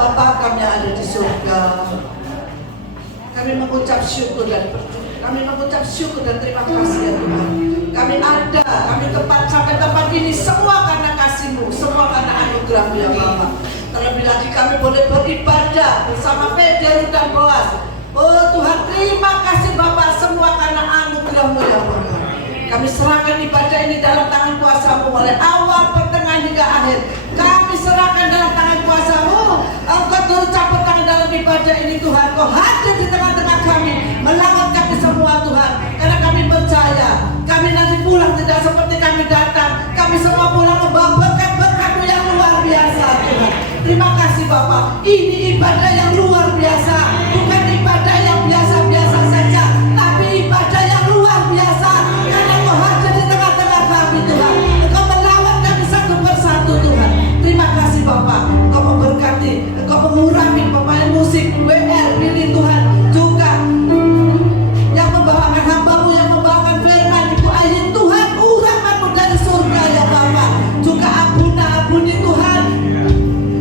Bapa kami ada di surga, kami mengucap syukur dan kami mengucap syukur dan terima kasih ya Tuhan. Kami ada, kami sampai tempat ini semua karena kasih-Mu, semua karena anugerah-Mu ya Bapa. Terlebih lagi kami boleh beribadah bersama Pedro dan Boas. Oh Tuhan, terima kasih Bapa, semua karena anugerah-Mu ya Bapa. Kami serahkan ibadah ini dalam tangan kuasa-Mu mulai awal, pertengahan hingga akhir. Kami serahkan dalam tangan kuasa-Mu. Engkau turut campur tangan dalam ibadah ini Tuhan. Kau hadir di tengah-tengah kami, melawat kami semua Tuhan. Karena kami percaya, kami nanti pulang tidak seperti kami datang. Kami semua pulang membawa berkat-berkat-Mu yang luar biasa Tuhan. Terima kasih Bapak. Ini ibadah yang luar biasa, bukan ibadah yang biasa-biasa saja, tapi ibadah yang luar biasa. Karena Kau hadir di tengah-tengah kami Tuhan. Engkau melawat kami satu persatu Tuhan. Terima kasih Bapak. Engkau memberkati, Engkau mengurangi pemain musik WR pilih Tuhan, juga yang membawakan hamba-Mu yang membawakan firman Ibu Ayin Tuhan, urapan-Mu dari surga ya Bapak. Juga Abuna-Abuni Tuhan,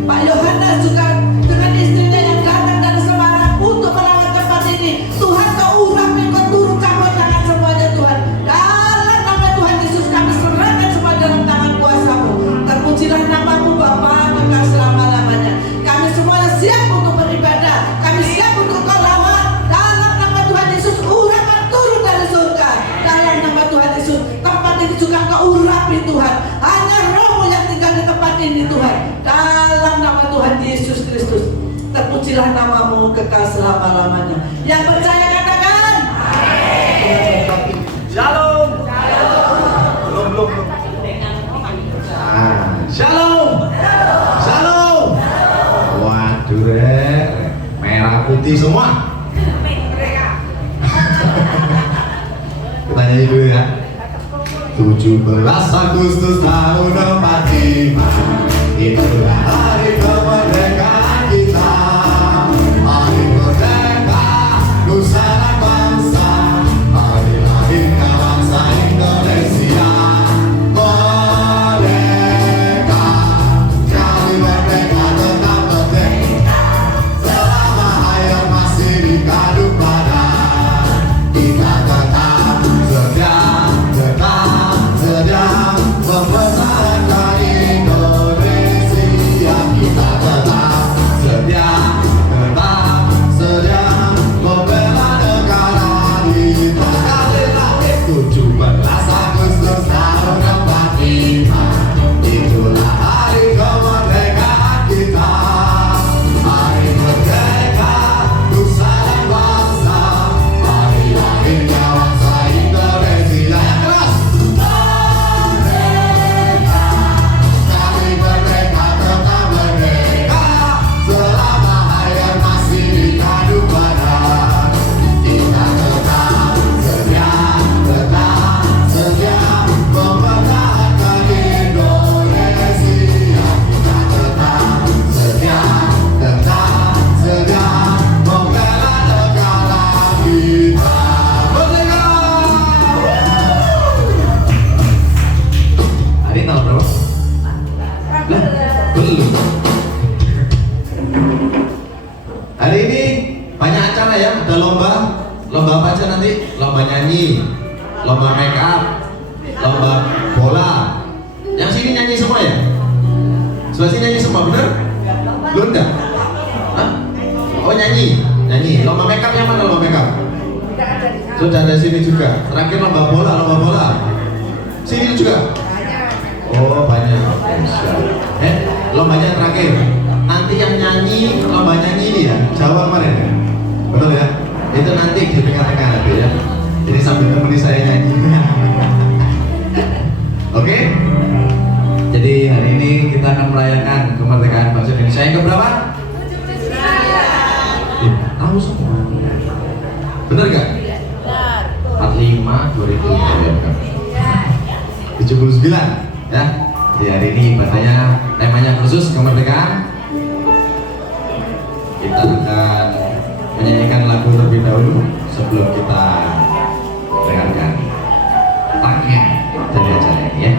Pak Yohanes juga dengan istrinya yang datang dari Semarang untuk merawat tempat ini. Tuhan Kau urapi, Kau turun campur tangan semuanya Tuhan. Dalam nama Tuhan Yesus kami serahkan semua dalam tangan kuasa-Mu. Terpujilah nama-Mu Bapa kekal selama-lamanya. Kami semuanya siap untuk beribadah, kami siap untuk Kau lawat. Dalam nama Tuhan Yesus urapan turun dari surga. Dalam nama Tuhan Yesus tempat ini juga Kau urapi Tuhan. Hanya Roh-Mu yang tinggal di tempat ini Tuhan. Dalam nama Tuhan Yesus Kristus, terpujilah nama-Mu kekal selama-lamanya. Yang percaya katakan amin. Shalom. Belum. Shalom. Shalom. Waduh merah putih semua. Kita nyanyi dulu ya. 17 Agustus tahun 45, itulah hari kemerdekaan kita. Hari merdeka nusa dan bangsa, hari lahirnya bangsa Indonesia. Merdeka, kami merdeka tetap merdeka. Selama air masih di kaduk badan, kita tetap sedia mempertahankan Indonesia. Kita tetap sedia membela negara kita. Sekali lagi 17 Agustus tahun 45, itulah hari kemerdekaan kita. Hari merdeka nusa dan bangsa, hari lahirnya bangsa Indonesia. Yang keras. Kami merdeka tetap merdeka. Selama air masih di kaduk badan, kita tetap sedia mempertahankan Indonesia. Kita tetap sedia membela negara kita. Merdeka! Hari tahun berapa? Belum. Hari ini banyak acara ya, ada lomba apa aja nanti? Lomba nyanyi, lomba make up, lomba bola. Yang sini nyanyi semua ya? Sebelah sini nyanyi semua, bener? Belum dah? Hah? Oh nyanyi. Lomba make up yang mana lomba make up? Sudah ada sini juga. Terakhir lomba bola. Sini juga? Oh banyak. Lombanya terakhir. Nanti yang nyanyi, lomba nyanyi ini ya, Jawa kemarin ya? Betul ya? Itu nanti di tengah-tengah nanti ya. Jadi sambil temani saya nyanyi. Oke? Jadi hari ini kita akan merayakan kemerdekaan bangsa Indonesia yang keberapa? 79. Tahu semua? Bener gak? Benar. 45 2000 79 ya. Di hari ini ibadahnya temanya khusus kemerdekaan. Kita akan menyanyikan lagu terlebih dahulu sebelum kita dengarkan paket dari acara ini ya.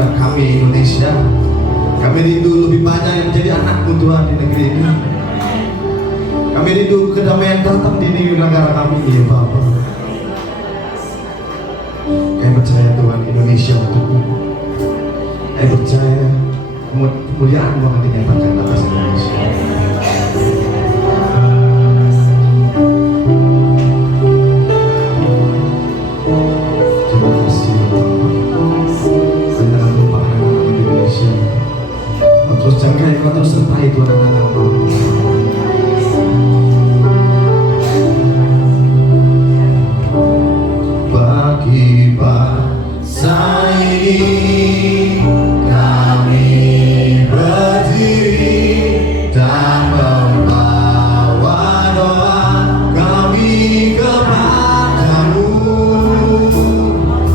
negara kami Indonesia. Kami rindu lebih banyak yang menjadi anak-Mu Tuhan di negeri ini. Kami rindu kedamaian datang di negara kami ya Bapa. Kami percaya Tuhan Indonesia untukmu. Kami percaya kemuliaan-Mu akan dinyatakan atas Indonesia. Terima kasih Tuhan lupakan anak-anak Indonesia. Kau terus jaga, Kau terus sertai Tuhan anak-anak-Mu. Bagi bangsa ini kami berdiri dan membawa doa kami kepadamu.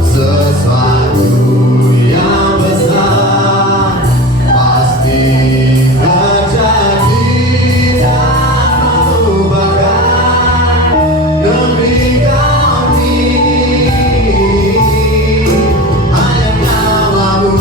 Sesuatu yang besar pasti terjadi dan mengubahkan negeri kami. Hanya namamu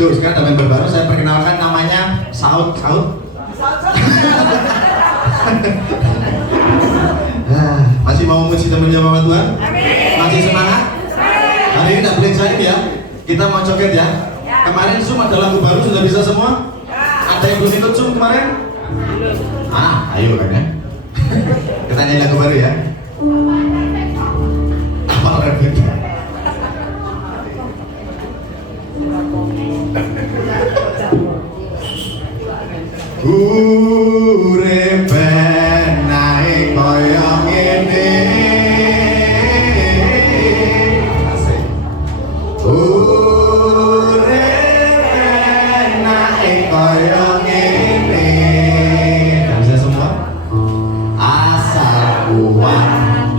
Maju, sekarang ada member baru, saya perkenalkan namanya Saud. Masih mau memuji temannya Mama Tuhan? Masih semangat? Hari ini tidak boleh jahit ya. Kita mau joget ya. Kemarin Zoom ada lagu baru, sudah bisa semua? Ada yang belum ikut Zoom kemarin? Ayo kan ya. Kita nyanyi lagu baru ya. Apa orang itu? Urip naik kaya ngene. Urip naik kaya ngene. Kan bisa semua? Asal kuat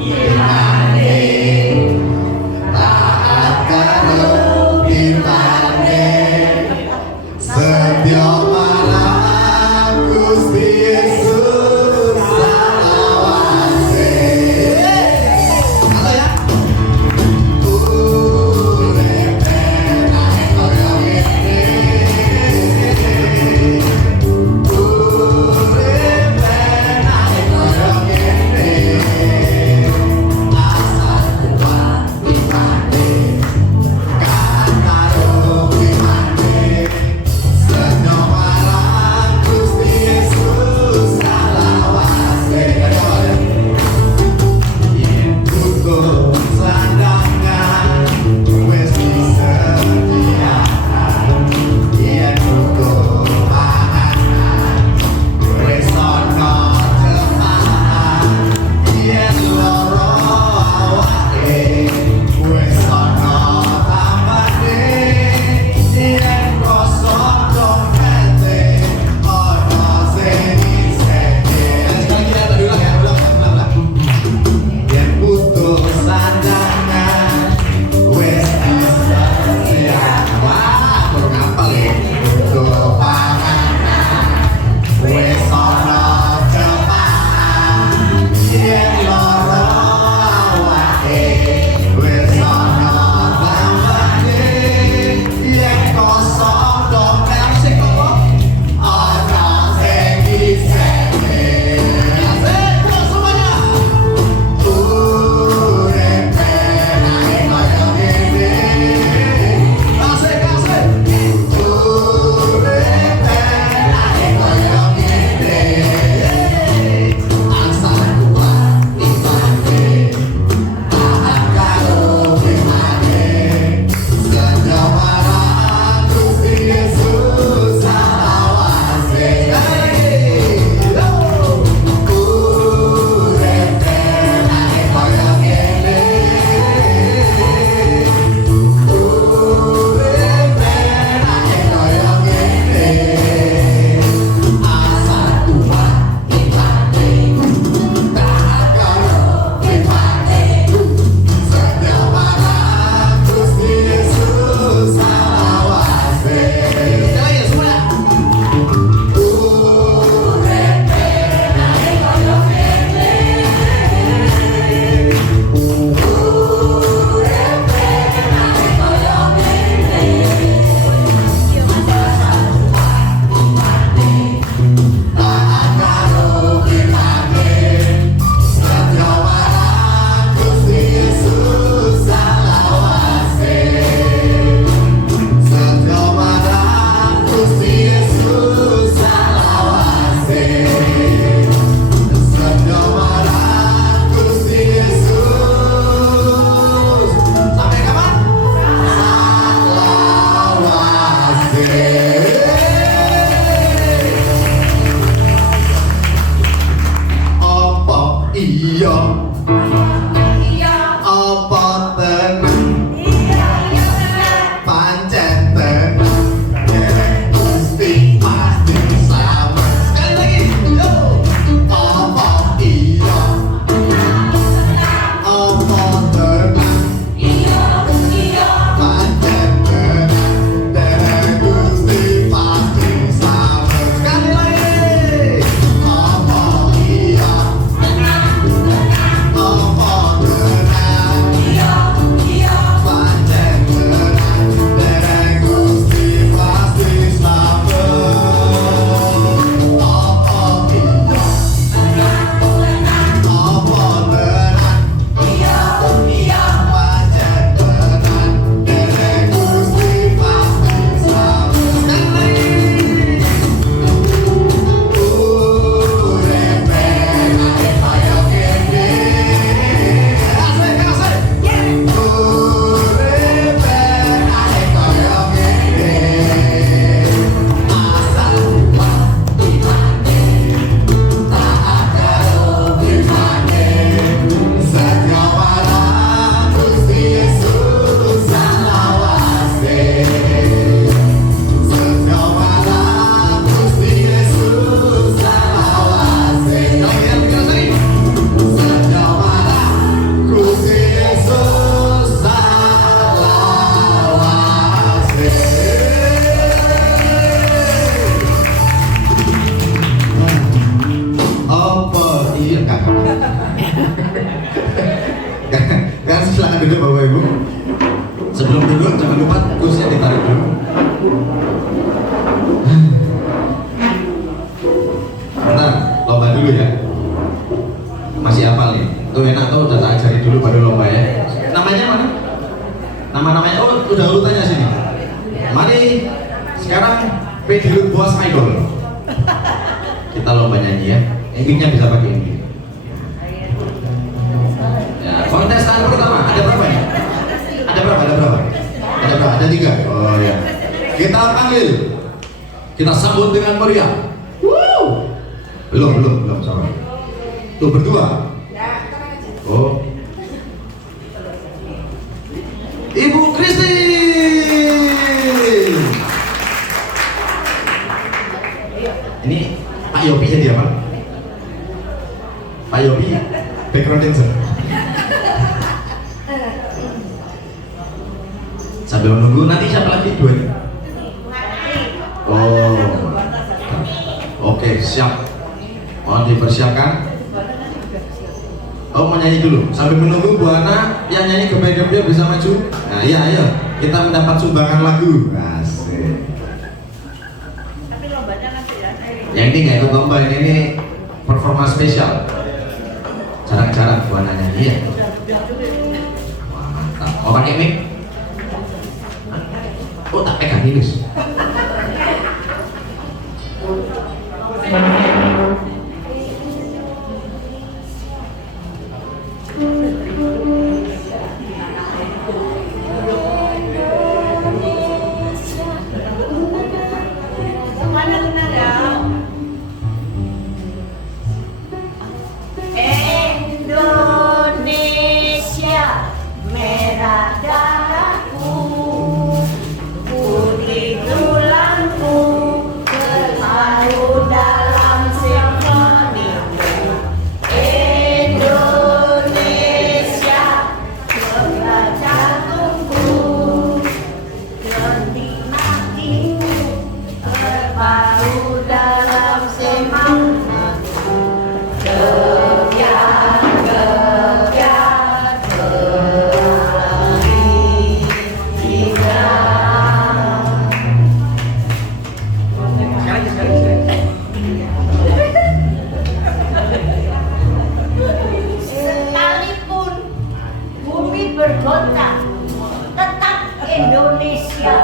Nama-namanya, oh udah urutannya sini. Mari sekarang Pedirut Boas Idol. Kita lomba nyanyi ya. Mic-nya bisa pakai ini. Ya, kontestan pertama ada berapa ya? Ada berapa? Ada 3. Oh ya. Kita panggil. Kita sambut dengan meriah. Belum sama. Tuh berdua. Oh. Ibu Kristi. Ini Pak Yopi jadi apa? Pak Yopi background dancer. Sambil menunggu nanti siapa lagi dua? Oh. Oke, siap. Mohon dipersiapkan. Oh, mau nyanyi dulu. Sambil menunggu Bu Ana yang nyanyi gembel-gembel bisa maju. Nah, iya, ayo. Kita mendapat sumbangan lagu. Asik. Tapi lombanya nanti ya. Yang ini nggak ikut lomba, ini performa spesial. Jarang-jarang Bu Ana nyanyi ya. Wah, mantap. Mau pakai mic? Oh, tak pegang ini. Indonesia merah darahku, putih tulangku, berpadu dalam simfonimu. Indonesia bangga jantungku, genting hatiku, berpadu dalam semangatku. Sekalipun bumi bergoncang, tetap Indonesia.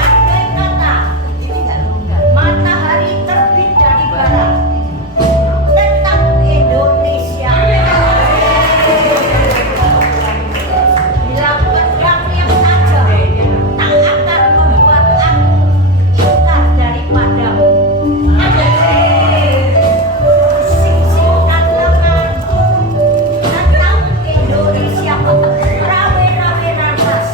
Andai kata matahari terbit dari barat, tetap Indonesia. Bila pedang yang tajam tak akan membuat aku ingkar daripadamu. Sing-singkan lenganku, tetap Indonesia. Rawe-rawe ranas.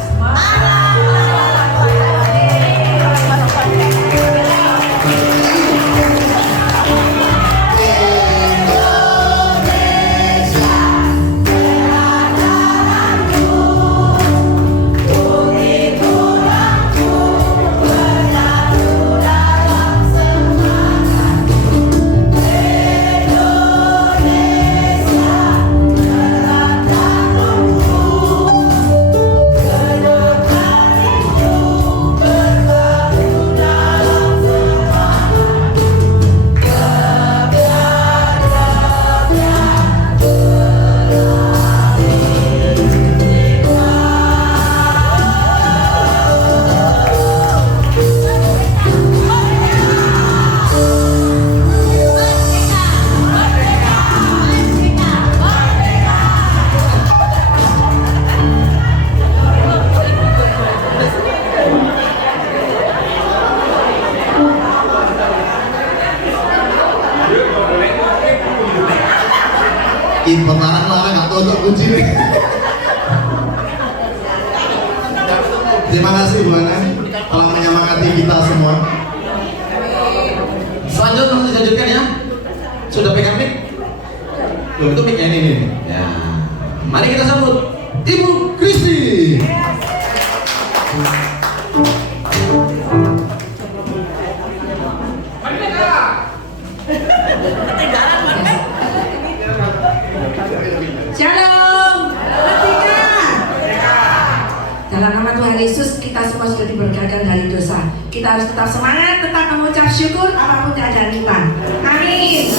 Info larang-larang nggak tahu untuk kunci. Terima kasih Bu Ana telah menyemangati kita semua. Selanjutnya masih dilanjutkan ya. Sudah pegang mic? Loh, itu mic ini. Ya. Mari kita sambut Ibu Kristi. Shalom. Dalam nama Tuhan Yesus, kita semua sudah diberkati dari dosa. Kita harus tetap semangat, tetap mengucap syukur apapun keadaan kita. Amin.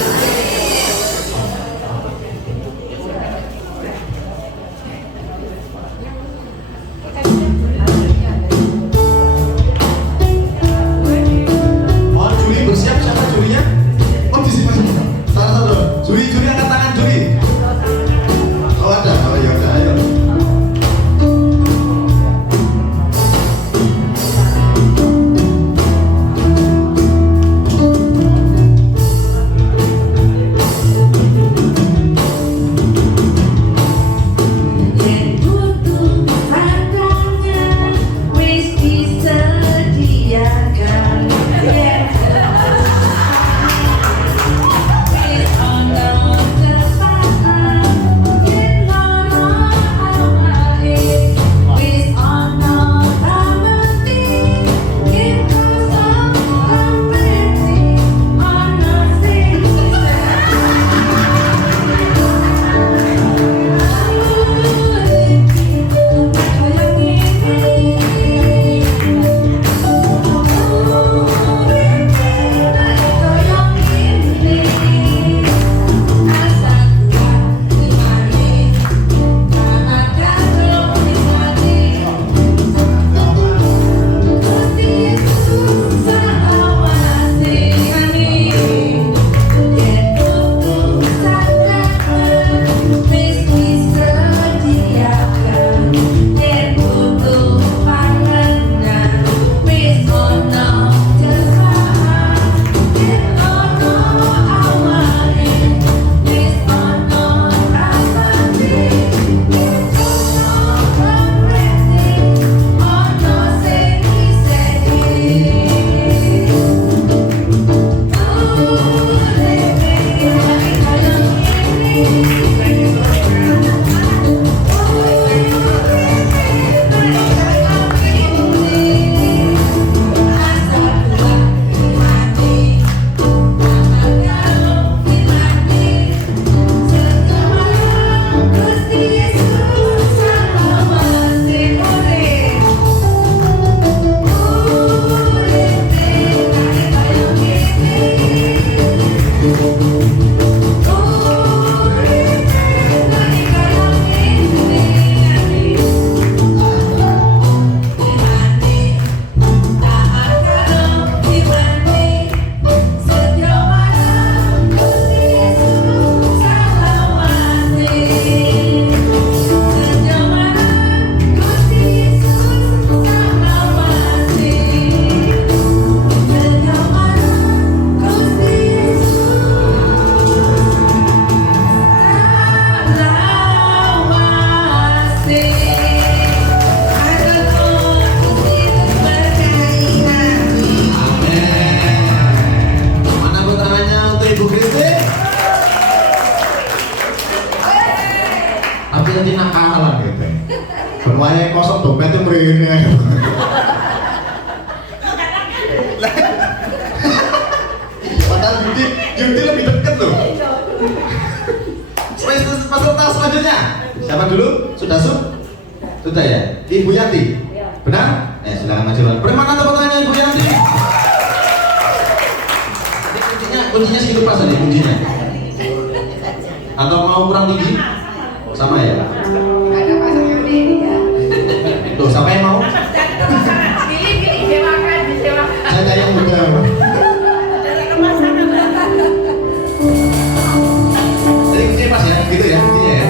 aja di nakalan gitu. Berwaya kosong dompetnya merene. Padahal Yudi lebih dekat loh. Peserta selanjutnya siapa dulu? Sudah sudah ya? Ibu Yanti. Benar? Silakan maju. Bagaimana tepuk tangannya Ibu Yanti? Kuncinya segitu pas tadi kuncinya. Atau mau kurang tinggi? Sama ya? Ada pasangan ini ya. Tuh, siapa yang mau? Pilih sewakan, disewakan. Saya yang muda. Jadi kuncinya pas ya? Gitu ya kuncinya ya?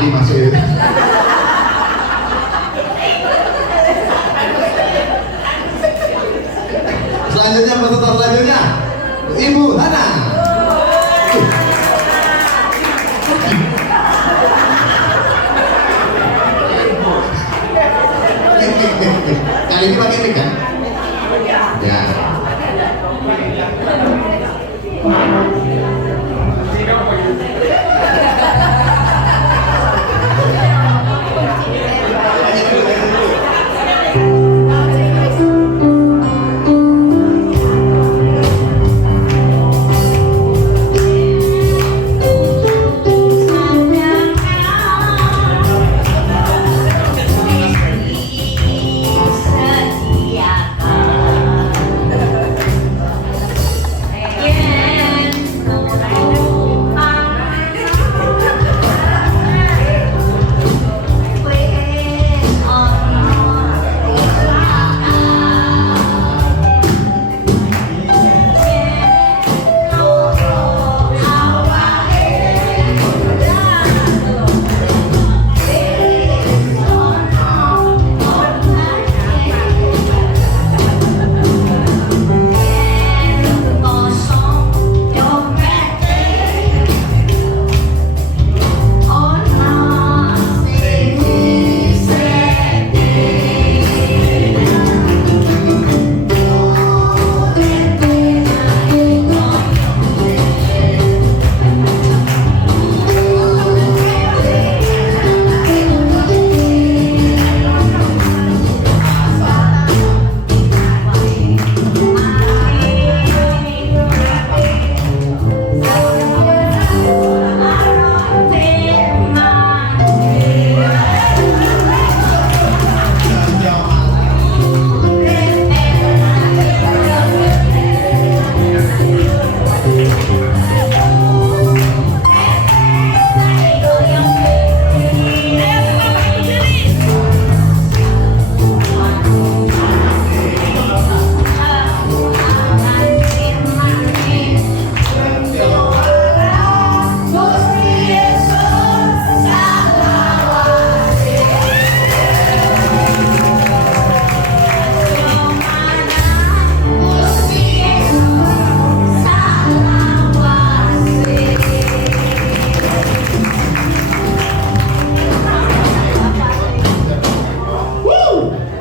lali masuk itu. Selanjutnya peserta selanjutnya Ibu Hana. Kali ini pakai mic kan? Ya.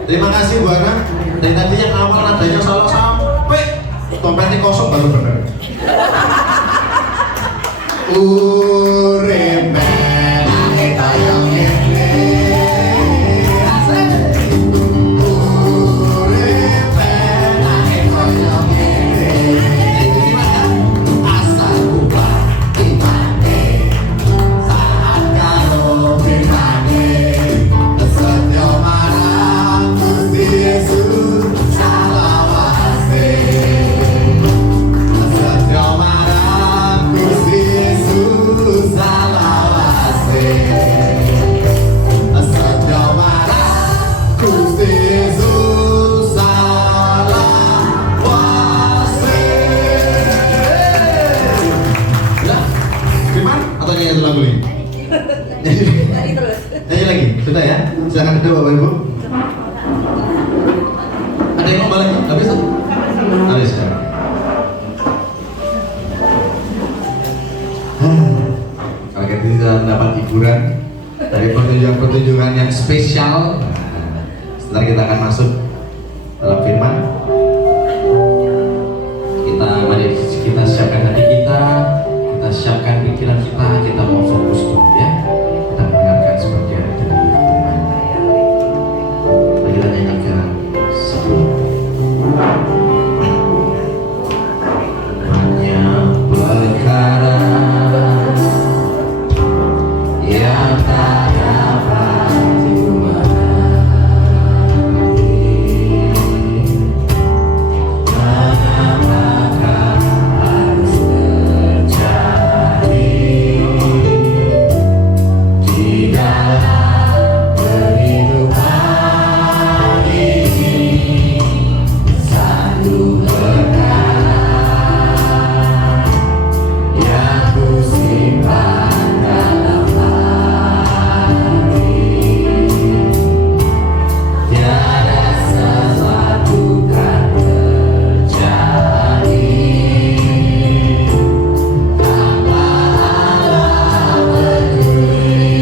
Terima kasih Bu Ana. Dari tadi yang awal nadanya salah sampai dompetnya kosong baru bener. Urip menangi kaya ngene. Urip menangi kaya ngene. Asal kubah imane. Saat karo firmane. Setya marang Gusti Yesus salawase. Setya marang Gusti Yesus salawase. Setya marang Gusti Yesus salawase. Ya, Firman atau nyanyi lagu ini? Tadi terus. Nyanyi lagi, sudah ya? Silakan kedua Bapak Ibu. Ada yang mau lagi? Nggak bisa? Nggak bisa. Kalau kita sudah mendapat hiburan dari pertunjukan yang spesial, setelah kita akan masuk dalam firman. Kita siapkan hati kita siapkan pikiran kita mau fokus dulu ya. Kita mendengarkan seperti ada dari firman. Mari kita nyanyikan hanya perkara yang tak dapat dimengerti. Mengapakah harus terjadi di dalam kehidupan ini? Satu perkara yang ku simpan dalam hati, tiada sesuatu kan terjadi tanpa Allah peduli.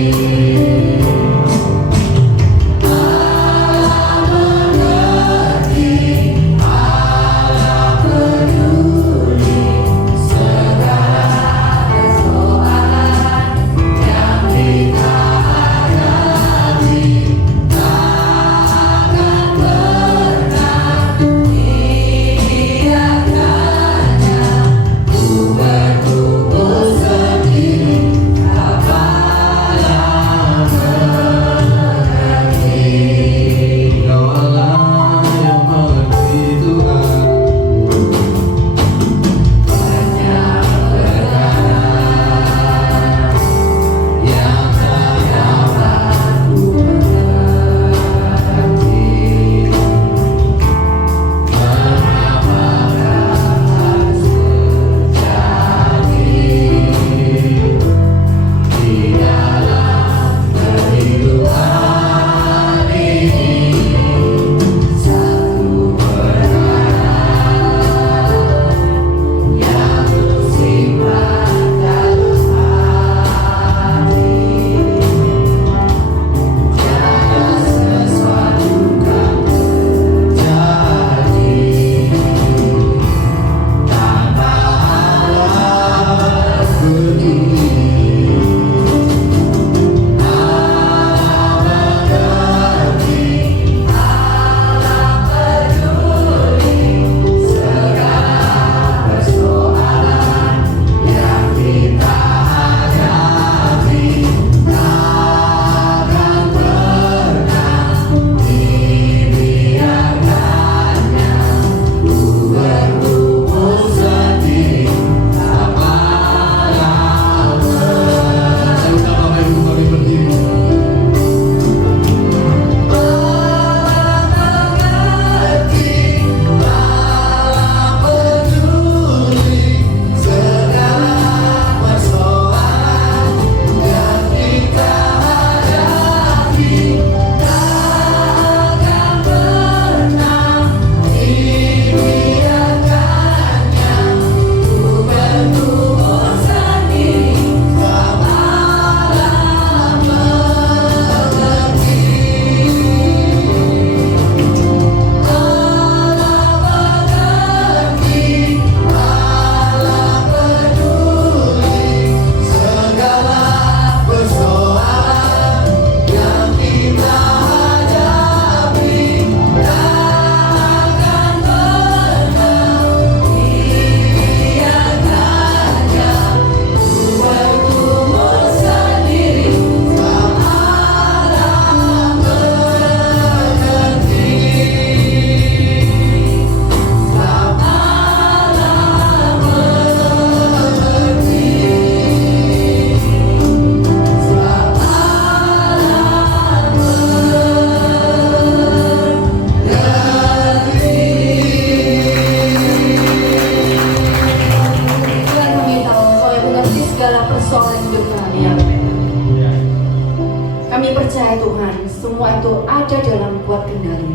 Kami percaya Tuhan, semua itu ada dalam kuat kendali.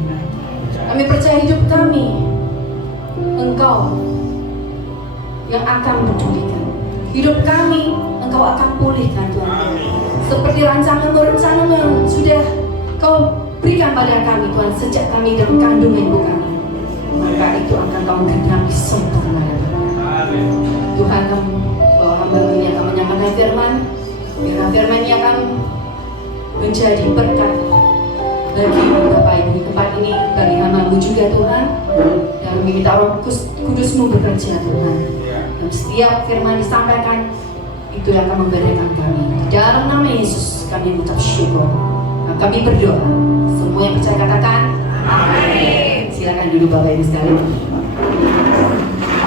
Kami percaya hidup kami, Engkau yang akan pedulikan. Hidup kami, Engkau akan pulihkan Tuhan. Seperti rancangan-rancangan yang sudah Kau berikan pada kami Tuhan, sejak kami dalam kandungan ibu kami, maka itu akan Kau genapi sempurna. Tuhan, Kamu bahwa hamba ini akan menyampaikan firman, biar firman ini akan menjadi berkat bagi Bapak Ibu di tempat ini, bagi hamba-Mu juga Tuhan. Dan kami minta Roh Kudus-Mu bekerja Tuhan. Dan setiap firman disampaikan, itu yang akan memberdayakan kami. Di dalam nama Yesus kami mengucap syukur. Nah, kami berdoa. Semua yang percaya katakan amin. Silakan duduk Bapak Ibu sekalian.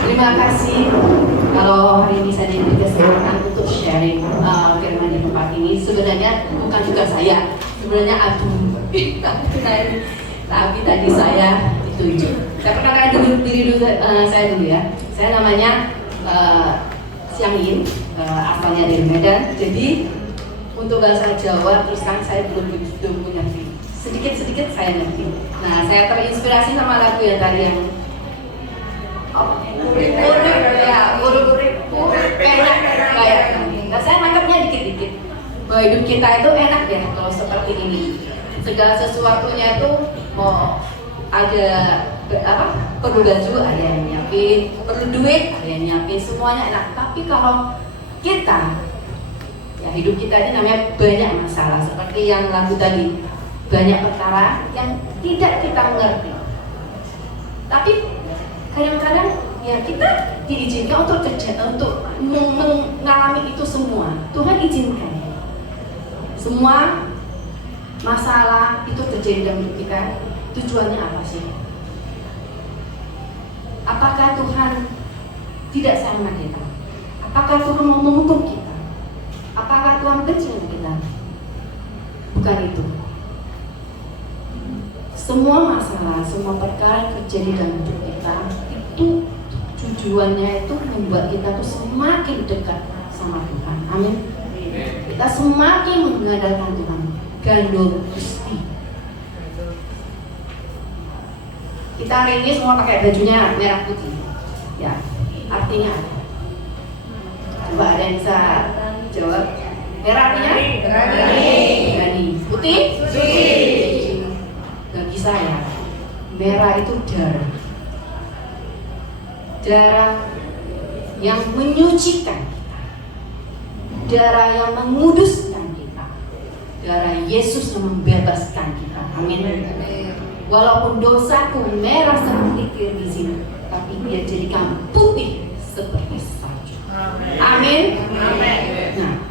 Terima kasih. Kalau hari ini saya diberi kesempatan untuk sharing firman di tempat ini, sebenarnya bukan juga saya, sebenarnya tapi tadi saya ditunjuk. Saya perkenalkan diri saya dulu ya. Saya namanya Siangin, asalnya dari Medan. Jadi untuk bahasa Jawa terus kan saya belum ngerti. Sedikit saya ngerti. Nah, saya terinspirasi sama lagu ya tadi yang urip enak kayak kami. Nah, saya nangkapnya dikit-dikit bahwa hidup kita itu enak ya kalau seperti ini. Segala sesuatunya itu mau ada perlu baju ada yang nyiapin, perlu duit ada yang nyiapin, semuanya enak. Tapi kalau kita ya hidup kita ini namanya banyak masalah, seperti yang lagu tadi, banyak perkara yang tidak kita mengerti. Tapi kadang-kadang ya kita diizinkan untuk mengalami itu semua. Tuhan izinkan semua masalah itu terjadi dalam hidup kita. Tujuannya apa sih? Apakah Tuhan tidak sama kita? Apakah Tuhan mau menghukum kita? Apakah Tuhan benci dengan kita? Bukan itu. Semua masalah, semua perkara yang terjadi dalam hidup kita itu tujuannya itu membuat kita tuh semakin dekat sama Tuhan. Amin. Kita semakin mengandalkan Tuhan. Gandum Gusti. Kita hari ini semua pakai bajunya merah putih. Ya, artinya apa? Coba ada yang bisa jawab. Merah artinya? Berani. Putih? Suci. Bagi saya, merah itu darah. Darah yang menyucikan kita. Darah yang menguduskan kita. Darah Yesus yang membebaskan kita. Amin. Walaupun dosaku merah seperti kirmizin, tapi dia jadikan putih seperti salju. Amin. Nah,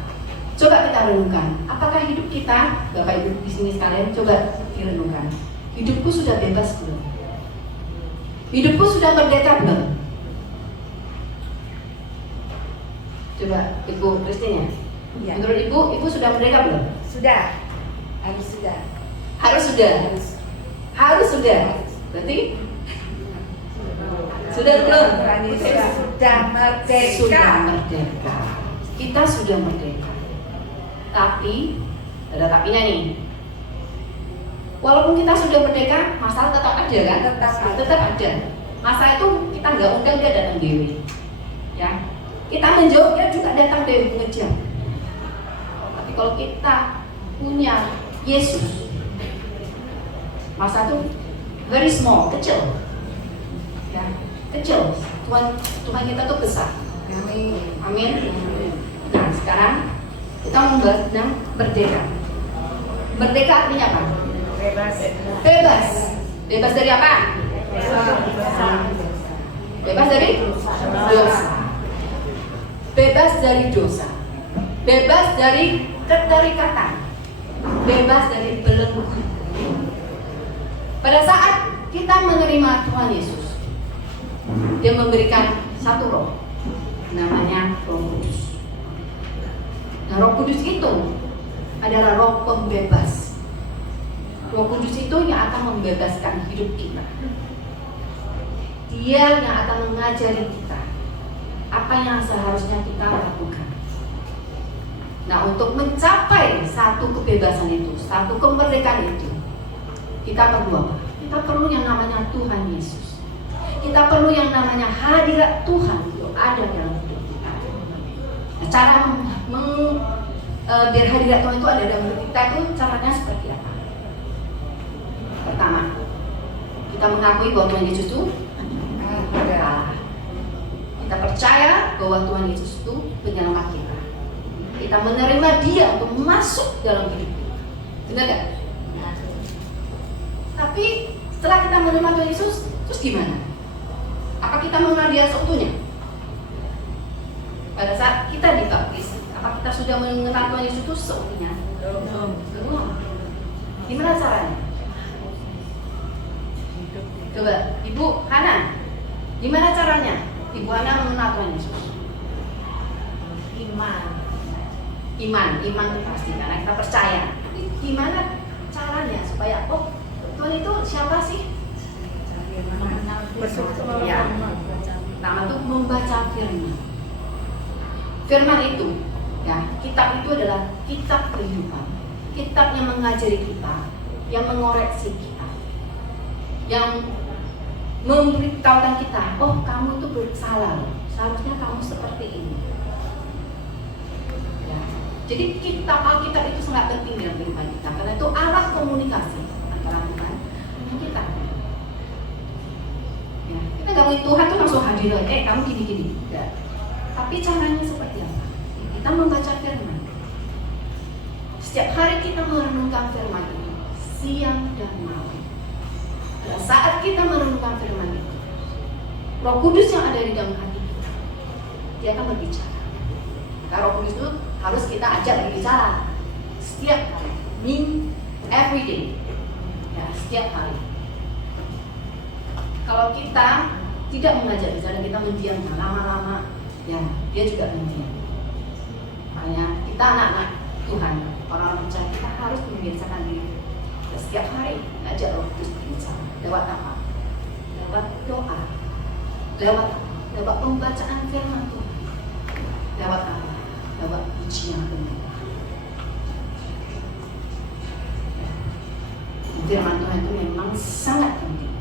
coba kita renungkan. Apakah hidup kita, Bapak Ibu di sini sekalian, coba direnungkan. Hidupku sudah bebas belum? Hidupku sudah merdeka belum? Coba Ibu Kristina. Ya. Menurut Ibu sudah merdeka belum? Sudah. Harus sudah. Harus sudah. Harus sudah. Berarti sudah belum? Sudah merdeka. Sudah merdeka. Kita sudah merdeka. Tapi ada tapinya nih. Walaupun kita sudah merdeka, masalah tetap ada kan? Tetap ada. Masalah itu kita nggak undang dia datang dewi. Ya. Kita menjawab dia juga datang dewi mengejar. Tapi kalau kita punya Yesus, masa itu very small, kecil, ya, kecil. Tuhan kita tuh besar. Amin. Nah, sekarang kita membahas tentang merdeka. Merdeka artinya apa? Bebas. Bebas. Bebas dari apa? Bebas dari dosa. Bebas dari dosa. Bebas dari keterikatan. Bebas dari belenggu. Pada saat kita menerima Tuhan Yesus, Dia memberikan satu roh, namanya Roh Kudus. Nah, Roh Kudus itu adalah roh pembebas. Roh Kudus itu yang akan membebaskan hidup kita. Dia yang akan mengajari kita apa yang seharusnya kita lakukan. Nah, untuk mencapai satu kebebasan itu, satu kemerdekaan itu, kita perlu apa? Kita perlu yang namanya Tuhan Yesus. Kita perlu yang namanya hadirat Tuhan yang ada dalam hidup kita. Nah, cara biar hadirat Tuhan itu ada dalam hidup kita itu caranya seperti apa? Pertama, kita mengakui bahwa Tuhan Yesus itu Allah. Kita percaya bahwa Tuhan Yesus itu penyelamat kita. Kita menerima Dia untuk masuk dalam hidup kita. Benar gak? Tapi setelah kita menerima Tuhan Yesus, terus gimana? Apa kita mengenal Dia seutuhnya? Pada saat kita dibaptis, apa kita sudah mengenal Tuhan Yesus itu seutuhnya? Belum. Gimana caranya? Coba, Ibu Hana, gimana caranya Ibu Hana mengenal Tuhan Yesus? Iman itu pasti karena kita percaya. Gimana caranya supaya Tuhan itu siapa sih? Ya. Pertama itu membaca firman. Firman itu, ya, kitab itu adalah kitab kehidupan. Kitab yang mengajari kita, yang mengoreksi kita, yang memberitahukan kita, kamu itu bersalah, seharusnya kamu seperti ini. Ya. Jadi kitab Alkitab itu sangat penting dalam kehidupan kita, karena itu alat komunikasi antara Tuhan dengan kita. Ya. Kita nggak mau Tuhan tuh langsung hadir, kamu gini-gini. Ya. Tapi caranya seperti apa? Kita membaca firman. Setiap hari kita merenungkan firman itu, siang dan malam. Dan saat kita merenungkan firman itu, Roh Kudus yang ada di dalam hati kita, Dia akan berbicara. Maka Roh Kudus itu harus kita ajak berbicara setiap hari, every day, ya, setiap hari. Kalau kita tidak mengajak bicara, kita mendiamkan lama-lama, ya, Dia juga mendiam. Makanya kita anak-anak Tuhan, orang-orang percaya, kita harus membiasakan diri. Setiap hari ngajak Roh Kudus berbicara. Lewat apa? Lewat doa. Lewat apa? Lewat pembacaan firman Tuhan. Lewat apa? Lewat pujian penyembah. Firman Tuhan itu memang sangat penting.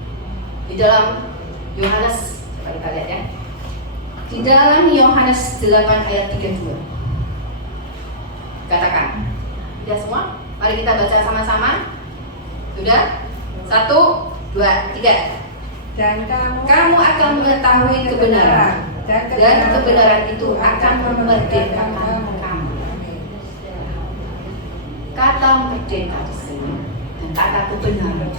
Di dalam Yohanes, coba kita lihat ya. Di dalam Yohanes 8 ayat 32. Katakan. Sudah semua? Mari kita baca sama-sama. Sudah? 1, 2, 3. Dan Kamu akan mengetahui kebenaran, dan kebenaran itu akan memerdekakan kamu. Kata merdeka di sini dan kata kebenaran,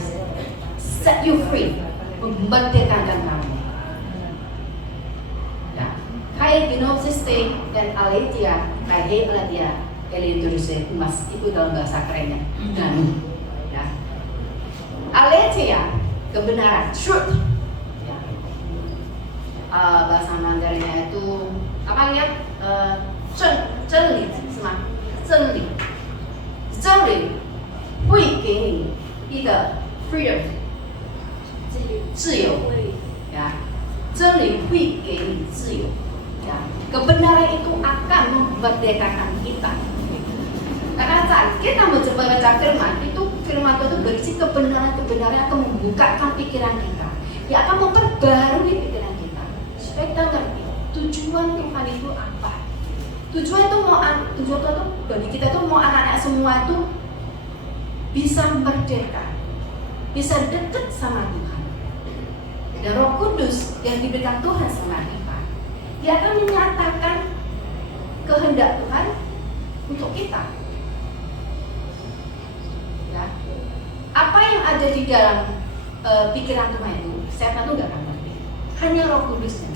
set you free, memerdekakan kamu. Ya. Kai gnosiste dan aletheia, kai aletheia, eleutherese mas itu dalam bahasa kerennya. Dan ya. Aletheia, kebenaran, truth. Ya. Bahasa Mandarinnya itu apa lihat? 真理是吗？真理会给你一个 freedom 自由ya 真理会给你自由ya kebenaran itu akan memerdekakan kita karena saat kita membaca firman itu firman itu berisi kebenaran-kebenaran yang akan membukakan pikiran kita yang akan memperbarui pikiran kita supaya kita ngerti tujuan Tuhan itu apa. Tujuan itu bagi kita tuh mau anak-anak semua itu bisa merdeka, bisa dekat sama Tuhan. Dan Roh Kudus yang diberikan Tuhan sama kita, Dia akan menyatakan kehendak Tuhan untuk kita. Ya. Apa yang ada di dalam pikiran Tuhan itu, setan itu nggak akan ngerti. Hanya Roh Kudusnya.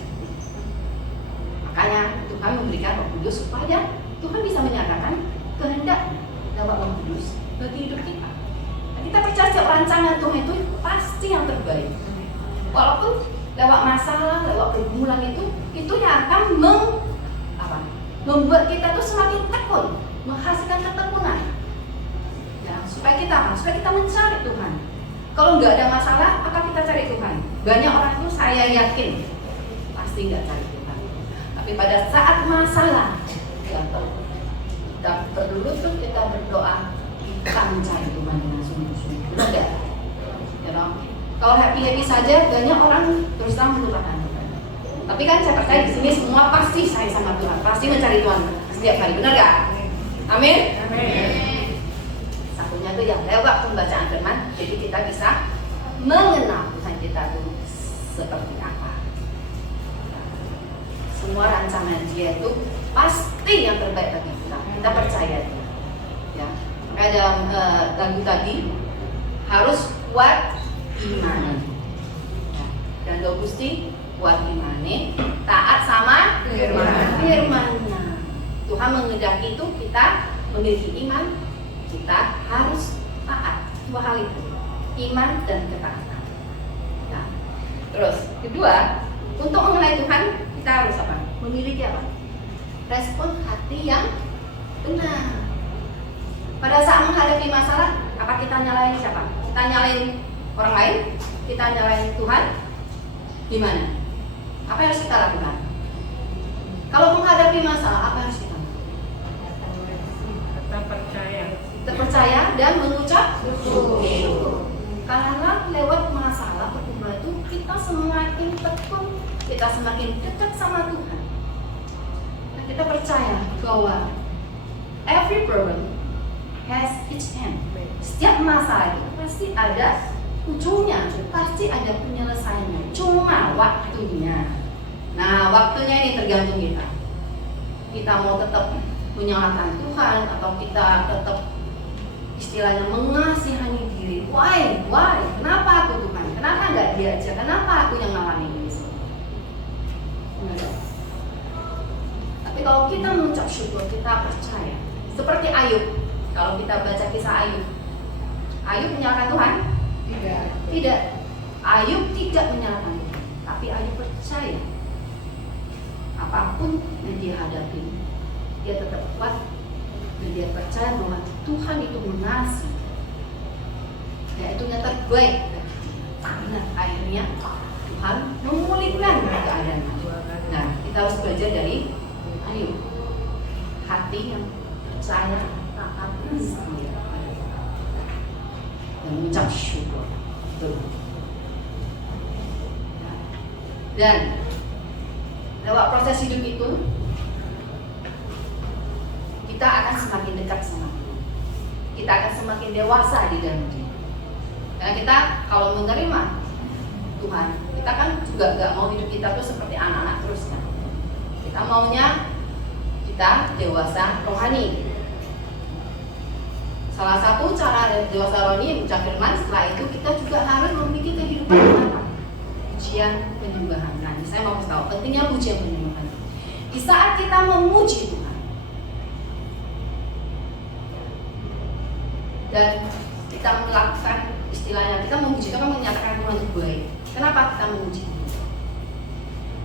Makanya Tuhan memberikan Roh Kudus supaya Tuhan bisa menyatakan kehendak lewat Roh Kudus bagi hidup kita. Nah, kita percaya setiap rancangan Tuhan itu pasti yang terbaik. Walaupun lewat masalah, lewat pergumulan itu yang akan membuat kita tuh semakin tekun, menghasilkan ketekunan. Ya, supaya kita apa? Supaya kita mencari Tuhan. Kalau nggak ada masalah, apa kita cari Tuhan? Banyak orang itu saya yakin pasti nggak cari Tuhan. Tapi pada saat masalah, kita berlutut, kita berdoa, kita mencari Tuhan dengan sungguh-sungguh. Benar nggak? Ya dong. Kalau happy saja, banyak orang berusaha melupakan Tuhan. Tapi kan saya percaya di sini semua pasti sayang sama Tuhan, pasti mencari Tuhan setiap hari. Benar nggak? Amin. Satunya tuh yang lewat pembacaan firman, jadi kita bisa mengenal Tuhan kita tuh seperti apa. Semua rancangan Dia itu pasti yang terbaik bagi kita. Kita percaya Dia. Ya. Kayak dalam lagu tadi, harus kuat iman. Ya. Dan lo Gusti kuat imane, taat sama firman-Nya. Tuhan menghendaki itu kita memiliki iman, kita harus taat. Dua hal itu, iman dan ketaatan. Nah, terus kedua, untuk mengenai Tuhan kita harus apa? Memiliki apa? Respon hati yang benar. Pada saat menghadapi masalah, apa kita nyalain siapa? Kita nyalain orang lain? Kita nyalain Tuhan? Gimana? Apa yang harus kita lakukan? Kalau menghadapi masalah, apa yang harus kita lakukan? Kita percaya dan mengucap syukur. Karena lewat masalah pertumbuhan itu kita semakin tekun, kita semakin dekat sama Tuhan. Nah, kita percaya bahwa every problem has its end. Setiap masalah itu pasti ada ujungnya, pasti ada penyelesaiannya. Cuma waktunya. Nah, waktunya ini tergantung kita. Kita mau tetap menyalahkan Tuhan atau kita tetap istilahnya mengasihani diri. Why? Kenapa aku Tuhan? Kenapa nggak dia aja? Kenapa aku yang ngalamin ini semua? Tapi kalau kita mengucap syukur, kita percaya. Seperti Ayub. Kalau kita baca kisah Ayub, Ayub menyalahkan Tuhan? Tidak. Ayub tidak menyalahkan Tuhan, tapi Ayub percaya. Apapun yang dia hadapi, dia tetap kuat dan dia percaya bahwa Tuhan itu mengasihi. Ya, itu yang terbaik. Nah, akhirnya Tuhan memulihkan keadaan. Nah, kita harus belajar dari Ayub. Hati yang percaya, taat, setia dan mengucap syukur. Dan lewat proses hidup itu kita akan semakin dekat sama Tuhan. Kita akan semakin dewasa di dalam Dia. Karena kita kalau menerima Tuhan, kita kan juga gak mau hidup kita tuh seperti anak-anak terus kan. Kita maunya kita dewasa rohani. Salah satu cara dewasa rohani membaca firman, setelah itu kita juga harus memiliki kehidupan yang mantap. Pujian penyembahan. Nah, saya mau tahu pentingnya pujian penyembahan. Di saat kita memuji Tuhan dan kita melakukan istilahnya, kita memuji Tuhan, menyatakan Tuhan itu baik. Kenapa kita memuji Tuhan?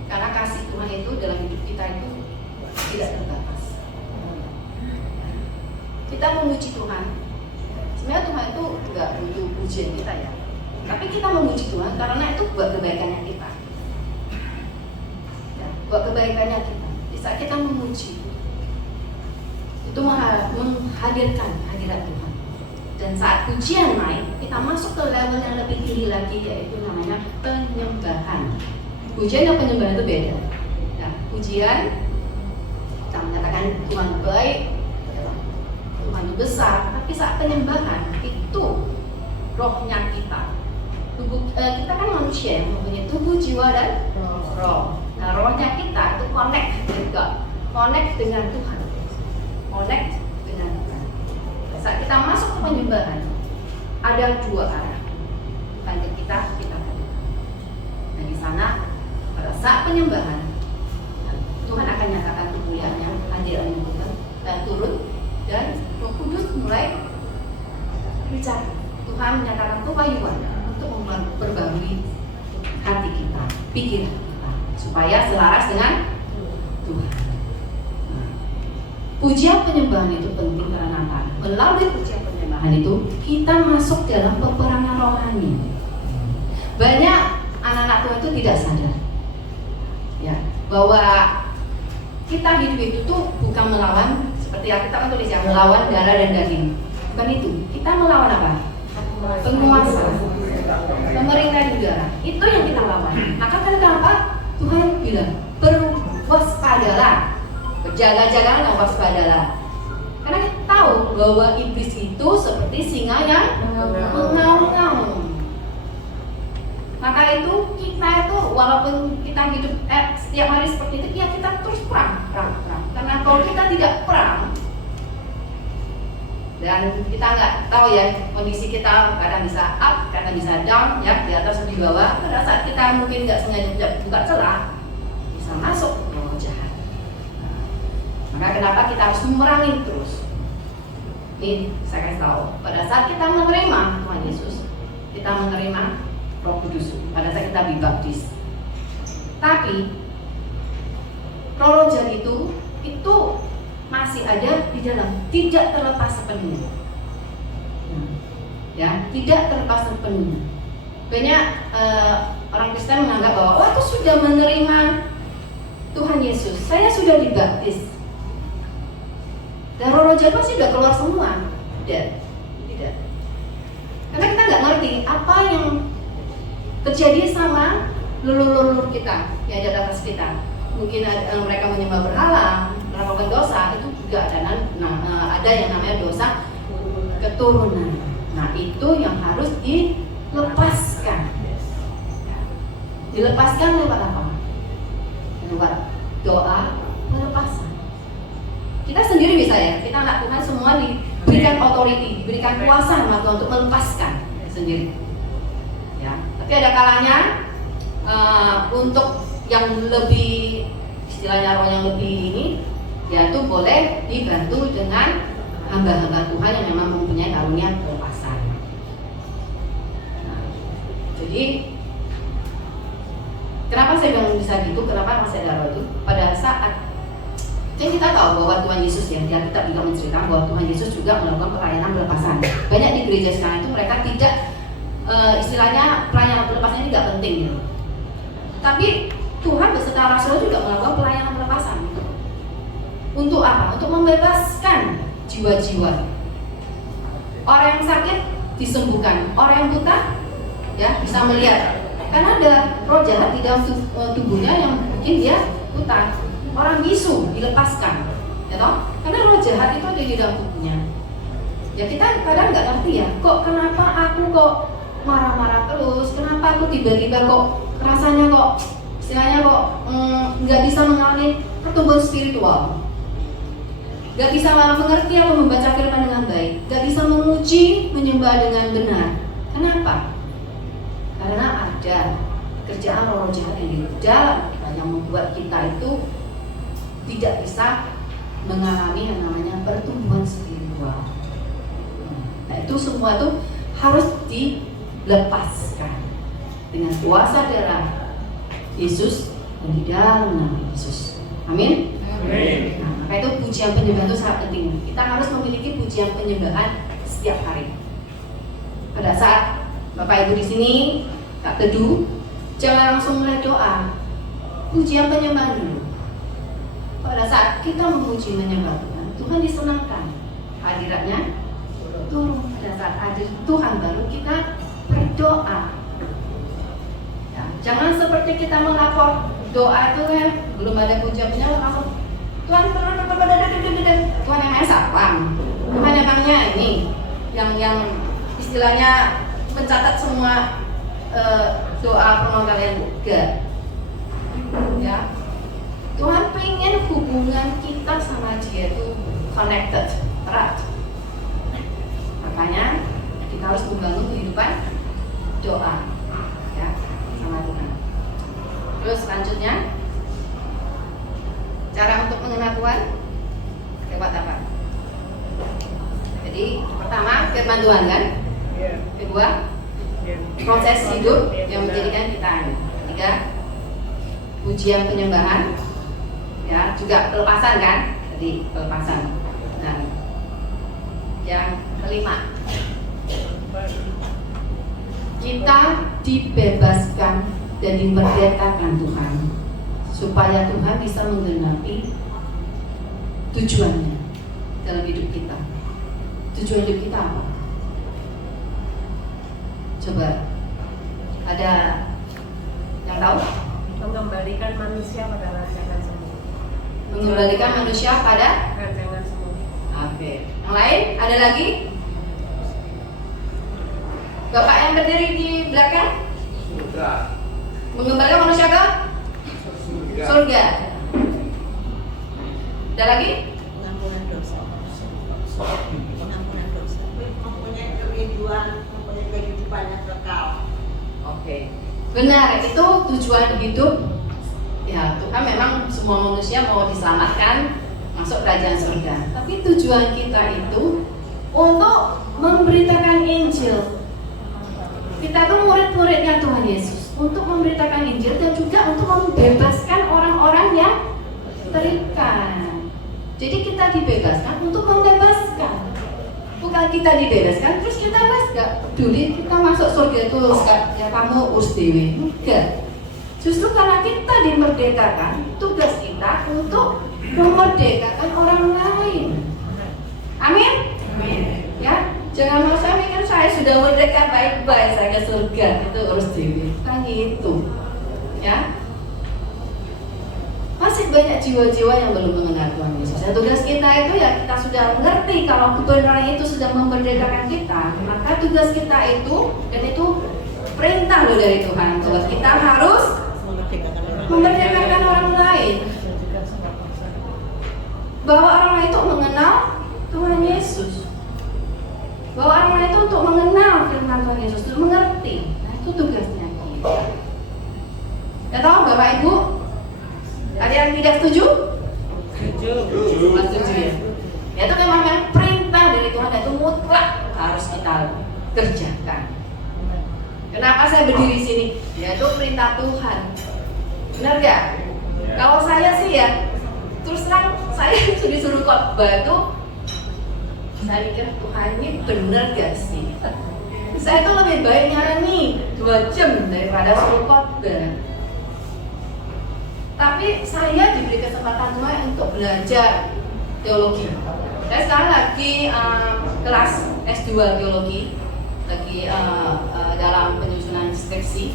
Karena kasih Tuhan itu dalam hidup kita itu tidak terbatas. Kita memuji Tuhan. Sebenarnya Tuhan itu enggak butuh pujian kita ya. Tapi kita memuji Tuhan karena itu buat kebaikannya kita. Ya, buat kebaikannya kita. Di saat kita memuji, itu menghadirkan hadirat Tuhan. Dan saat pujian naik, kita masuk ke level yang lebih tinggi lagi, yaitu namanya penyembahan. Pujian dan penyembahan itu beda. Ya, pujian kita menyatakan Tuhan baik, Tuhan itu besar. Tapi saat penyembahan itu rohnya kita. Tubuh kita kan manusia yang mempunyai tubuh, jiwa dan roh. Nah, rohnya kita itu connect dengan Tuhan, connect dengan Tuhan. Saat kita masuk ke penyembahan, ada dua arah. Bukan ke kita hadir. Nah, di sana pada saat penyembahan, Tuhan akan nyatakan kemuliaannya, hadiratnya Tuhan dan turun, dan Roh Kudus mulai bicara. Tuhan menyatakan kewahyuan untuk memperbarui hati kita, pikiran kita, supaya selaras dengan Tuhan. Pujian penyembahan itu penting karena apa? Melalui pujian penyembahan itu kita masuk dalam peperangan rohani. Banyak anak-anak Tuhan itu tidak sadar, ya, bahwa kita hidup itu tuh bukan melawan seperti Alkitab kan tulis yang melawan darah dan daging. Bukan itu. Kita melawan apa? Penguasa, pemerintah di udara. Itu yang kita lawan. Maka kenapa Tuhan bilang berwaspadalah, berjaga-jaga dan waspadalah. Karena kita tahu bahwa iblis itu seperti singa yang mengaum-ngaum. Maka itu kita itu walaupun kita hidup setiap hari seperti itu, ya kita terus perang. Karena kalau kita tidak perang dan kita nggak tahu ya kondisi kita, kadang bisa up, kadang bisa down, ya di atas atau di bawah. Pada saat kita mungkin nggak sengaja buka celah, bisa masuk ke roh jahat. Maka kenapa kita harus memerangi terus? Ini saya kasih tahu. Pada saat kita menerima Tuhan Yesus, kita menerima Roh Kudus. Pada saat kita dibaptis. Tapi roh jahat itu masih ada di dalam, tidak terlepas sepenuhnya. Ya, tidak terlepas sepenuhnya. Banyak orang Kristen menganggap bahwa aku sudah menerima Tuhan Yesus, saya sudah dibaptis, dan roh jahat pasti sudah keluar semua. Tidak. Karena kita nggak ngerti apa yang terjadi sama leluhur kita yang ada di atas kita. Mungkin mereka menyembah berhala, melakukan dosa, itu juga ada yang namanya dosa keturunan. Nah, itu yang harus dilepaskan. Dilepaskan lewat apa? Lewat doa pelepasan. Kita sendiri bisa ya, kita anak Tuhan semua diberikan authority, diberikan kuasa sama Tuhan untuk melepaskan sendiri. Ya, tapi ada kalanya untuk yang lebih istilahnya roh yang lebih ini, ya itu boleh dibantu dengan hamba-hamba Tuhan yang memang mempunyai karunia pelepasan. Nah, jadi kenapa saya bilang bisa gitu? Kenapa masih ada roh itu? Pada saat jadi kita tahu bahwa Tuhan Yesus ya, dia kita juga menceritakan bahwa Tuhan Yesus juga melakukan pelayanan pelepasan. Banyak di gereja sekarang itu mereka tidak istilahnya pelayanan pelepasan ini tidak penting gitu. Tapi Tuhan beserta Rasul juga melakukan pelayanan pelepasan. Untuk apa? Untuk membebaskan jiwa-jiwa. Orang yang sakit disembuhkan, orang yang buta ya bisa melihat. Karena ada roh jahat di dalam tubuhnya yang bikin dia buta. Orang bisu dilepaskan, ya toh? Karena roh jahat itu ada di dalam tubuhnya. Ya kita kadang nggak ngerti ya, kok kenapa aku kok marah-marah terus? Kenapa aku tiba-tiba kok rasanya kok istilahnya kok nggak bisa mengalami pertumbuhan spiritual, nggak bisa mengerti atau membaca firman dengan baik, nggak bisa memuji menyembah dengan benar. Kenapa? Karena ada kerjaan roh jahat yang di dalam kita yang membuat kita itu tidak bisa mengalami yang namanya pertumbuhan spiritual. Nah itu semua itu harus dilepaskan dengan kuasa darah Yesus dan di dalam nama Yesus. Amin. Amin. Nah, maka itu pujian penyembahan itu sangat penting. Kita harus memiliki pujian penyembahan setiap hari. Pada saat Bapak Ibu di sini tak teduh, jangan langsung mulai doa. Pujian penyembahan dulu. Pada saat kita memuji menyembah Tuhan, Tuhan disenangkan. Hadiratnya turun. Pada saat hadir Tuhan baru kita berdoa. Ya, jangan seperti kita melapor doa itu kan belum ada pujian penyembah langsung Tuhan Tuhan yang Maha Sapang. Tuhan emangnya ini yang istilahnya mencatat semua doa permohonan kalian enggak. Ya. Tuhan pengen hubungan kita sama Dia itu connected, erat. Makanya kita harus membangun kehidupan doa, ya, sama Tuhan. Terus selanjutnya, cara untuk mengenal Tuhan lewat apa? Jadi pertama firman Tuhan kan, kedua proses hidup yang menjadikan kita. Ketiga pujian penyembahan. Ya, juga pelepasan kan? Tadi pelepasan. Dan yang kelima, kita dibebaskan dan dimerdekakan Tuhan supaya Tuhan bisa menggenapi tujuannya. dalam hidup kita? Tujuan hidup kita apa? Coba, ada yang tahu? Mengembalikan manusia pada rancangan semula. Mengembalikan manusia pada Rancangan semula. Oke. Yang lain? Ada lagi? Bapak yang berdiri di belakang? Mengembalikan manusia ke surga. Ada lagi? Pengampunan dosa. Pengampunan dosa. Mempunyai kehidupan yang kekal. Oke. Benar, itu tujuan hidup. Ya, Tuhan memang semua manusia mau diselamatkan masuk kerajaan surga. Tapi tujuan kita itu untuk memberitakan Injil. Kita tuh murid-muridnya Tuhan Yesus untuk memberitakan Injil dan juga untuk membebaskan orang-orang yang terikat. Jadi kita dibebaskan untuk membebaskan. Bukan kita dibebaskan terus kita gak peduli kita masuk surga itu ya kamu urus dewe. Enggak. Justru karena kita dimerdekakan, tugas kita untuk memerdekakan orang lain. Amin? Amin. Ya, jangan mau saya mikir saya sudah merdeka baik-baik saya ke surga itu urus dewe. Kan gitu. Ya. Masih banyak jiwa-jiwa yang belum mengenal Tuhan Yesus. Dan tugas kita itu ya kita sudah mengerti kalau kebenaran itu sudah memerdekakan kita. Maka tugas kita itu dan itu perintah loh dari Tuhan bahwa kita harus memerdekakan orang lain. Bahwa orang lain itu mengenal Tuhan Yesus. Bahwa orang lain itu untuk mengenal firman Tuhan Yesus, untuk mengerti. Nah itu tugasnya kita. Ya tahu Bapak Ibu? Ada yang tidak setuju? Setuju ya. Ya itu memang perintah dari Tuhan itu mutlak harus kita kerjakan. Kenapa saya berdiri sini? Ya itu perintah Tuhan. Benar gak? Kalau saya sih ya, terus terang saya disuruh khotbah itu, saya mikir Tuhan ini benar gak sih? Saya tuh lebih baik nyanyi 2 jam daripada suruh khotbah. Tapi saya diberi kesempatan Tuhan untuk belajar teologi. Saya sekarang lagi kelas S2 teologi, lagi dalam penyusunan skripsi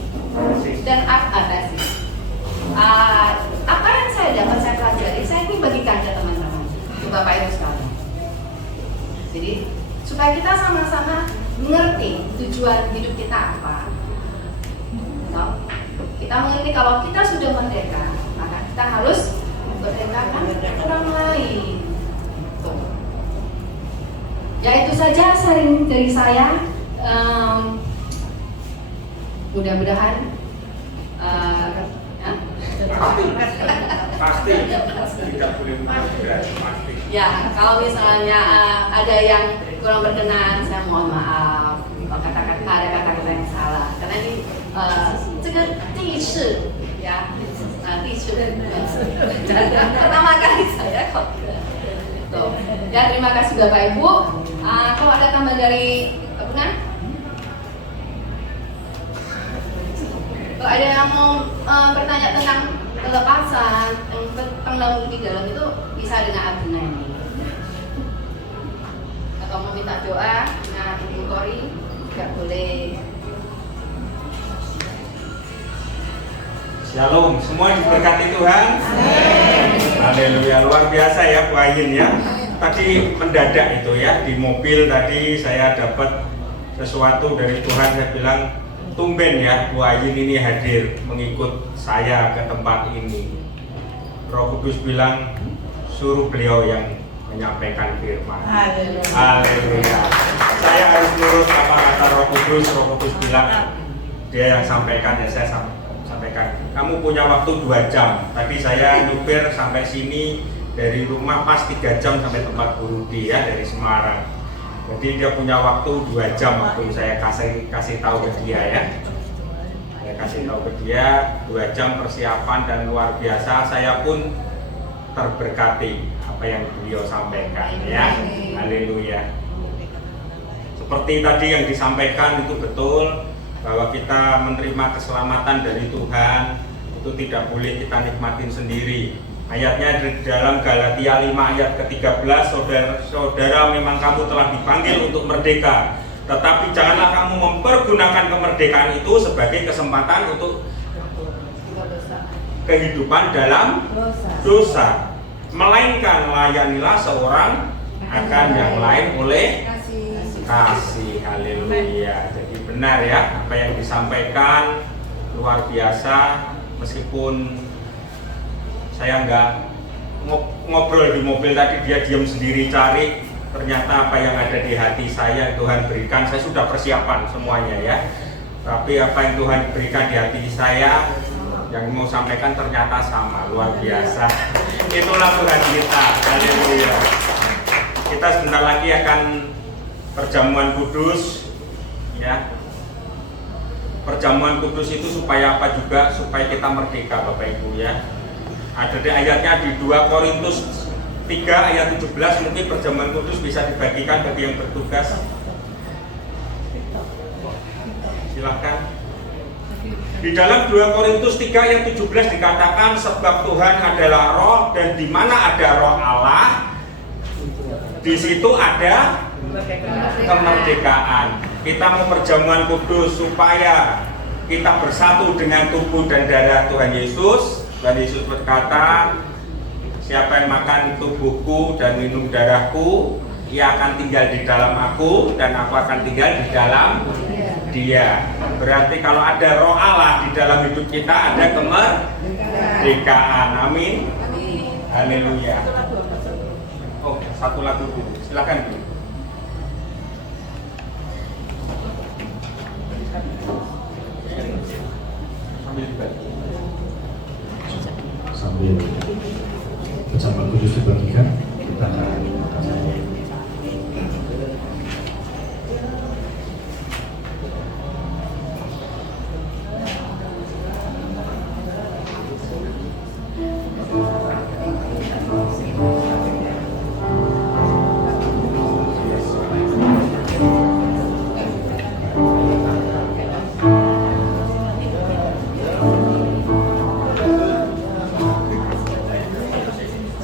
dan tesis. Apa yang saya dapat saya pelajari, saya ingin bagikan ke teman-teman, ke Bapak Ibu sekalian. Jadi supaya kita sama-sama mengerti tujuan hidup kita apa. Kita mengerti kalau kita sudah merdeka, maka kita harus memerdekakan orang lain. Ya itu saja sharing dari saya. Mudah-mudahan pasti tidak boleh menunda, pasti. Ya, kalau misalnya ada yang kurang berkenan, saya mohon maaf. Ada kata-kata yang salah. Karena ini 这个地势 ya, 地势 pertama kali saya khotbah. Ya terima kasih Bapak Ibu. Kalau ada tambahan dari Kebunan? Kalau ada yang mau bertanya tentang kelepasan, tentang di dalam itu bisa dengan Abinani. Atau mau minta doa dengan Ibu Kori, nggak boleh. Shalom, semua diberkati Tuhan. Haleluya, luar biasa ya Bu Ayin ya. Tadi mendadak itu ya, di mobil tadi saya dapat sesuatu dari Tuhan. Saya bilang tumben ya Bu Ayin ini hadir mengikut saya ke tempat ini. Roh Kudus bilang suruh beliau yang menyampaikan firman. Haleluya. Saya harus nurut apa kata Roh Kudus. Roh Kudus bilang dia yang sampaikan ya saya sampaikan. Kamu punya waktu 2 jam. Tadi saya nyupir sampai sini dari rumah pas 3 jam sampai tempat Bu Rudi ya dari Semarang. Jadi dia punya waktu 2 jam waktu saya kasih tahu ke dia ya. Saya kasih tahu ke dia 2 jam persiapan dan luar biasa. Saya pun terberkati apa yang beliau sampaikan ya. Haleluya. Seperti tadi yang disampaikan itu betul, bahwa kita menerima keselamatan dari Tuhan itu tidak boleh kita nikmatin sendiri, Ayatnya di dalam Galatia 5 ayat ke-13, saudara-saudara, memang kamu telah dipanggil untuk merdeka, tetapi janganlah kamu mempergunakan kemerdekaan itu sebagai kesempatan untuk kehidupan dalam dosa, melainkan layanilah seorang akan yang lain oleh kasih. Haleluya. Jadi benar ya apa yang disampaikan, luar biasa. Meskipun saya nggak ngobrol di mobil tadi, dia diam sendiri cari, ternyata apa yang ada di hati saya Tuhan berikan. Saya sudah persiapan semuanya ya, tapi apa yang Tuhan berikan di hati saya yang mau sampaikan ternyata sama. Luar biasa. Itulah Tuhan kita. Haleluya. Kita sebentar lagi akan perjamuan kudus ya. Perjamuan kudus itu supaya apa juga? Supaya kita merdeka Bapak Ibu ya. Ada di ayatnya di 2 Korintus 3 ayat 17. Mungkin perjamuan kudus bisa dibagikan bagi yang bertugas. Silahkan. Di dalam 2 Korintus 3 ayat 17 dikatakan, sebab Tuhan adalah roh, dan di mana ada roh Allah, di situ ada kemerdekaan. Kita mau perjamuan kudus supaya kita bersatu dengan tubuh dan darah Tuhan Yesus. Tuhan Yesus berkata, siapa yang makan tubuhku dan minum darahku, ia akan tinggal di dalam aku dan aku akan tinggal di dalam dia. Berarti kalau ada roh Allah di dalam hidup kita, ada kemerdekaan. Amin. Haleluya. Oh, satu lagu dulu. Silakan Bu. Sambil perjamuan kudus dibagikan, kita akan makan.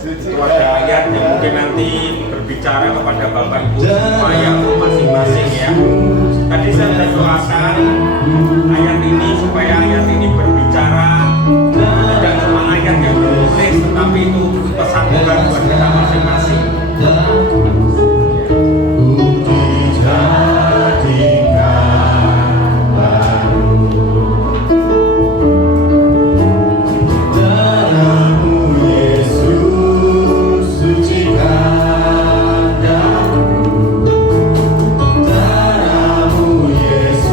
Itu ada ayat yang mungkin nanti berbicara kepada Bapak Ibu semua yang masing-masing ya. Tadi saya sudah doakan ayat ini supaya ayat ini berbicara tidak cuma ayat yang ditulis, tetapi itu pesan Tuhan buat kita masing-masing. Yesus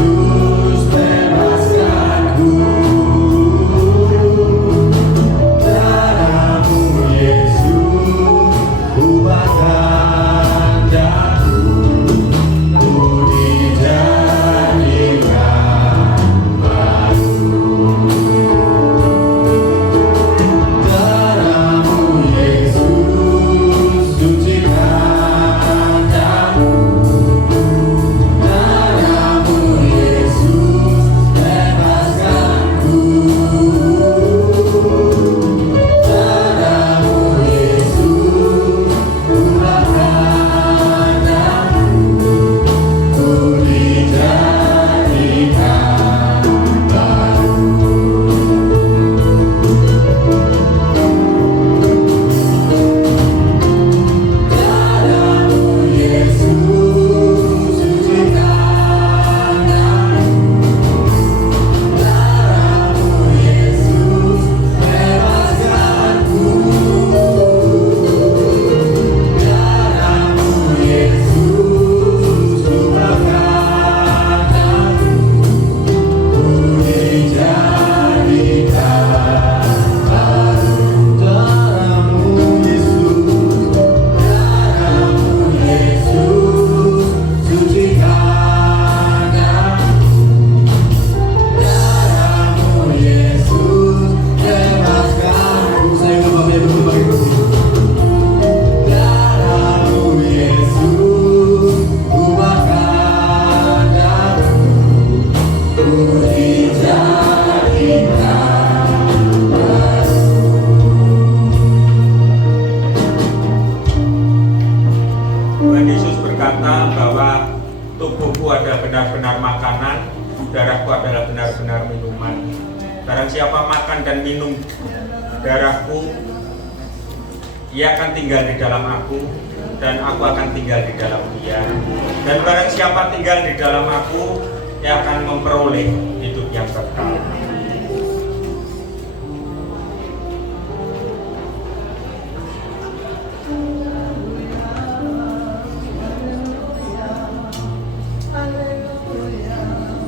darahku adalah benar-benar minuman. Barang siapa makan dan minum darahku, ia akan tinggal di dalam aku, dan aku akan tinggal di dalam dia. Dan barang siapa tinggal di dalam aku, ia akan memperoleh hidup yang kekal.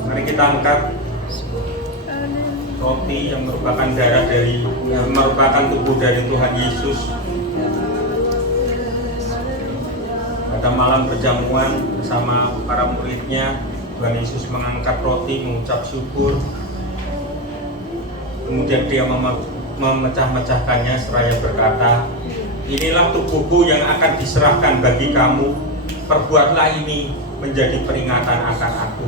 Mari kita angkat roti yang merupakan yang merupakan tubuh dari Tuhan Yesus. Pada malam perjamuan bersama para muridnya, Tuhan Yesus mengangkat roti, mengucap syukur, kemudian dia memecah-mecahkannya seraya berkata, "Inilah tubuhku yang akan diserahkan bagi kamu, perbuatlah ini menjadi peringatan akan aku."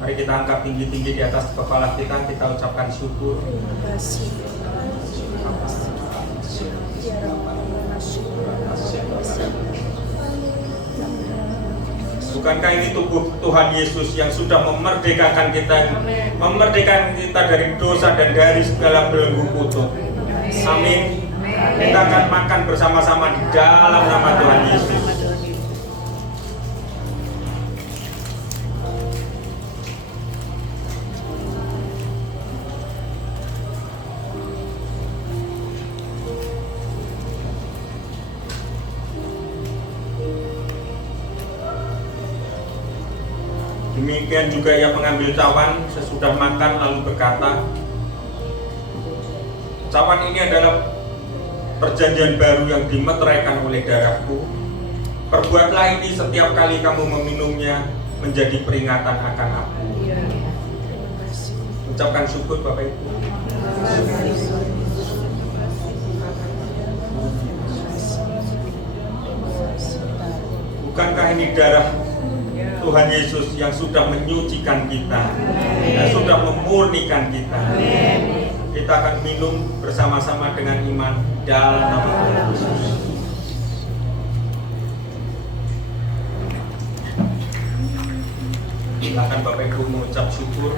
Mari kita angkat tinggi-tinggi di atas kepala kita ucapkan syukur. Bukankah ini tubuh Tuhan Yesus yang sudah memerdekakan kita dari dosa dan dari segala belenggu kutuk. Amin. Kita akan makan bersama-sama di dalam nama Tuhan Yesus. Demikian juga ia mengambil cawan sesudah makan lalu berkata, "Cawan ini adalah perjanjian baru yang dimeteraikan oleh darahku. Perbuatlah ini setiap kali kamu meminumnya menjadi peringatan akan aku." Ucapkan syukur Bapak Ibu. Bukankah ini darah Tuhan Yesus yang sudah menyucikan kita, yang sudah memurnikan kita. Kita akan minum bersama-sama dengan iman dalam nama Tuhan Yesus. Silakan Bapak Ibu mengucap syukur.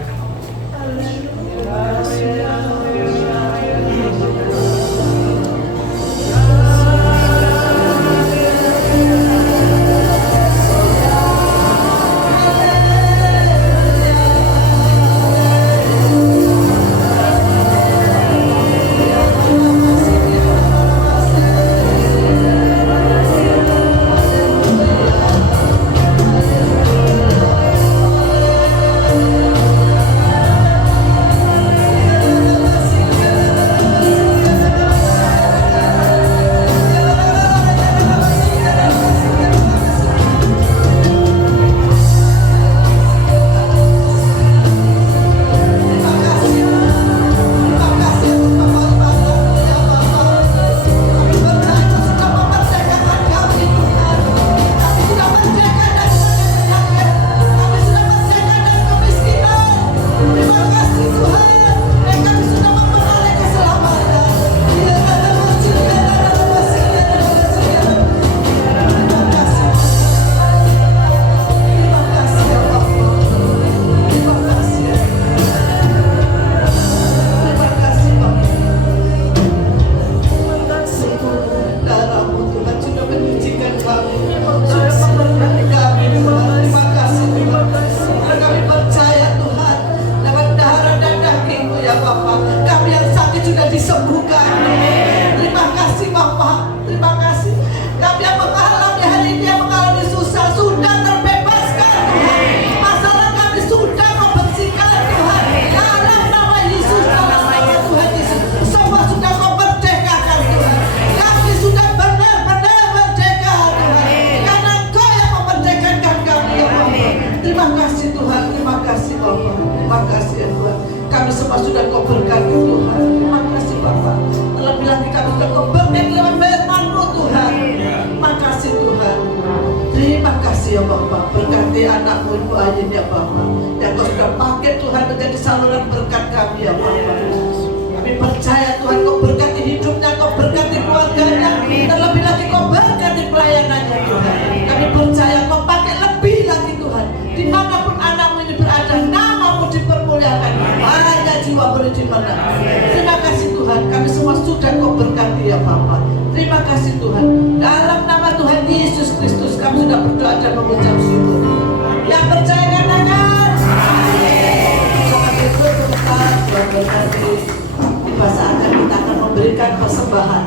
Ya Bapak, berkati anakmu Ibu Ayin ya Bapak, yang Kau sudah pakai Tuhan menjadi saluran berkat kami ya Bapak. Kami percaya Tuhan Kau berkati hidupnya, Kau berkati keluarganya, terlebih lagi Kau berkati pelayanannya Tuhan. Kami percaya Kau pakai lebih lagi Tuhan, dimanapun anakmu ini boleh dimenang. Terima kasih Tuhan, kami semua sudah Kau berkati ya Bapa. Terima kasih Tuhan. Dalam nama Tuhan Yesus Kristus kami sudah berdoa dan mengucap syukur. Yang percaya katakan amin. Jangan itu sebentar, Tuhan berkati. Tiba saatnya kita akan memberikan persembahan.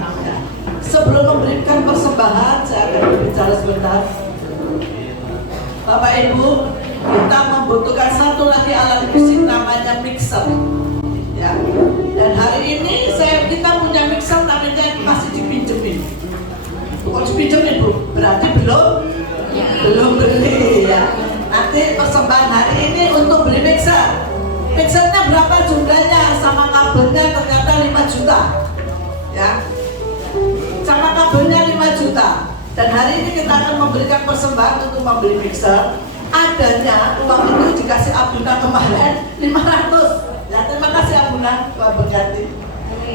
Sebelum memberikan persembahan, saya akan berbicara sebentar. Bapak Ibu, kita membutuhkan satu lagi alat musik namanya mixer. Ya. Dan hari ini kita punya mixer tapi masih dipinjemin. Bukan dipinjemin Bu, berarti belum beli ya. Nanti persembahan hari ini untuk beli mixer. Mixernya berapa jumlahnya sama kabelnya ternyata 5 juta. Ya. Sama kabelnya 5 juta. Dan hari ini kita akan memberikan persembahan untuk membeli mixer. Adanya uang itu dikasih Abuna kemarin 500. Ya, terima kasih Abuna, Tuhan berkati.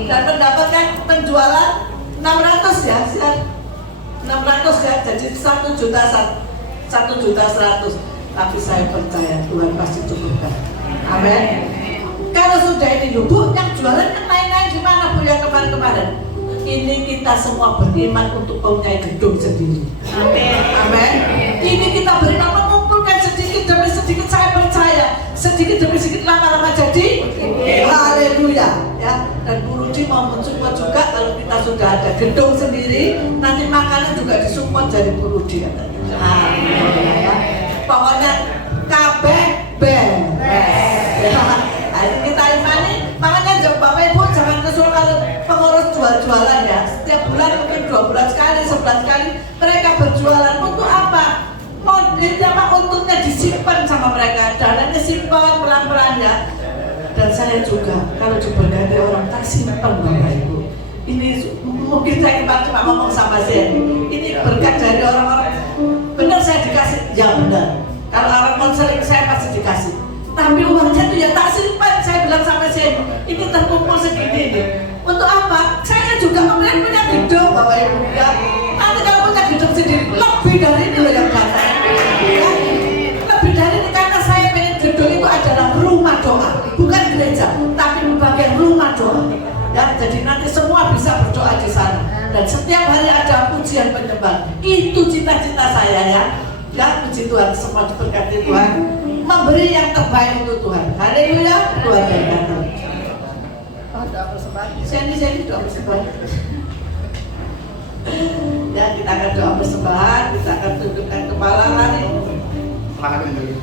Dan mendapatkan penjualan 600 ya, 600 ya, jadi 1 juta 100. Tapi saya percaya Tuhan pasti cukupkan. Amin. Kalau sudah ini Bu, yang jualan yang lain-lain di mana Bu yang kemarin-kemarin? Ini kita semua beriman untuk punya gedung sendiri. Amin. Ini kita beriman mengumpulkan sedikit demi sedikit. Saya percaya sedikit demi sedikit lama-lama jadi. Haleluya. Ya. Dan Bu Rudi mau mensupport juga kalau kita sudah ada gedung sendiri. Nanti makanan juga disupport dari Bu Rudi. Ya. Pokoknya kabeh beres. Kita imani. Makanya Bapak Ibu jangan kesel kalau pengurus jual-jualan ya. Setiap bulan mungkin 2 bulan sekali, 11 kali mereka berjualan untuk apa? Modelnya apa? Untungnya disimpan sama mereka. Dananya simpan pelan-pelan ya. Dan saya juga kalau diberkati orang tak simpan Bapak Ibu. Ini mungkin saya kemarin cuma ngomong sama saya. Ini berkat dari orang-orang. Benar saya dikasih? Ya benar. Kalau orang konseling saya pasti dikasih. Tapi uangnya itu ya tak simpan. Saya bilang sama saya, ini terkumpul segini nih. Untuk apa? Saya juga kemarin punya gedung Bapak Ibu ya. Nanti kalau punya gedung sendiri lebih dari ini loh yang datang ya. Lebih dari ini karena saya pengen gedung itu adalah rumah doa, bukan gereja, tapi bagian rumah doa ya. Jadi nanti semua bisa berdoa di sana. Dan setiap hari ada pujian penyembah. Itu cita-cita saya ya. Ya, puji Tuhan, semua diberkati Tuhan. Memberi yang terbaik untuk Tuhan. Haleluya, Tuhan berkati. Oh, doa persembahan. Sini doa persembahan. Ya, kita akan doa persembahan. Kita akan tundukkan kepala lari. Lahanin dulu.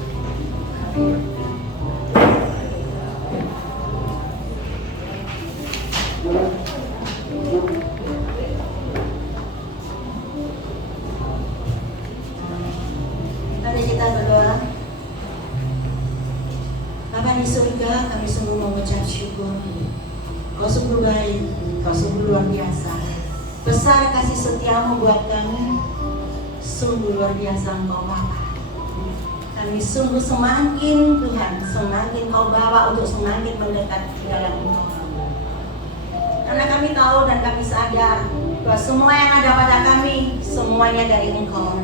Mari kita berdoa. Bapa di surga, kami sungguh mengucap syukur. Kau sungguh baik, Kau sungguh luar biasa. Besar kasih setiamu buat kami. Sungguh luar biasa Engkau Bapa. Kami sungguh semakin Tuhan, semakin Kau bawa untuk semakin mendekat di dalam Engkau. Karena kami tahu dan kami sadar bahwa semua yang ada pada kami semuanya dari Engkau.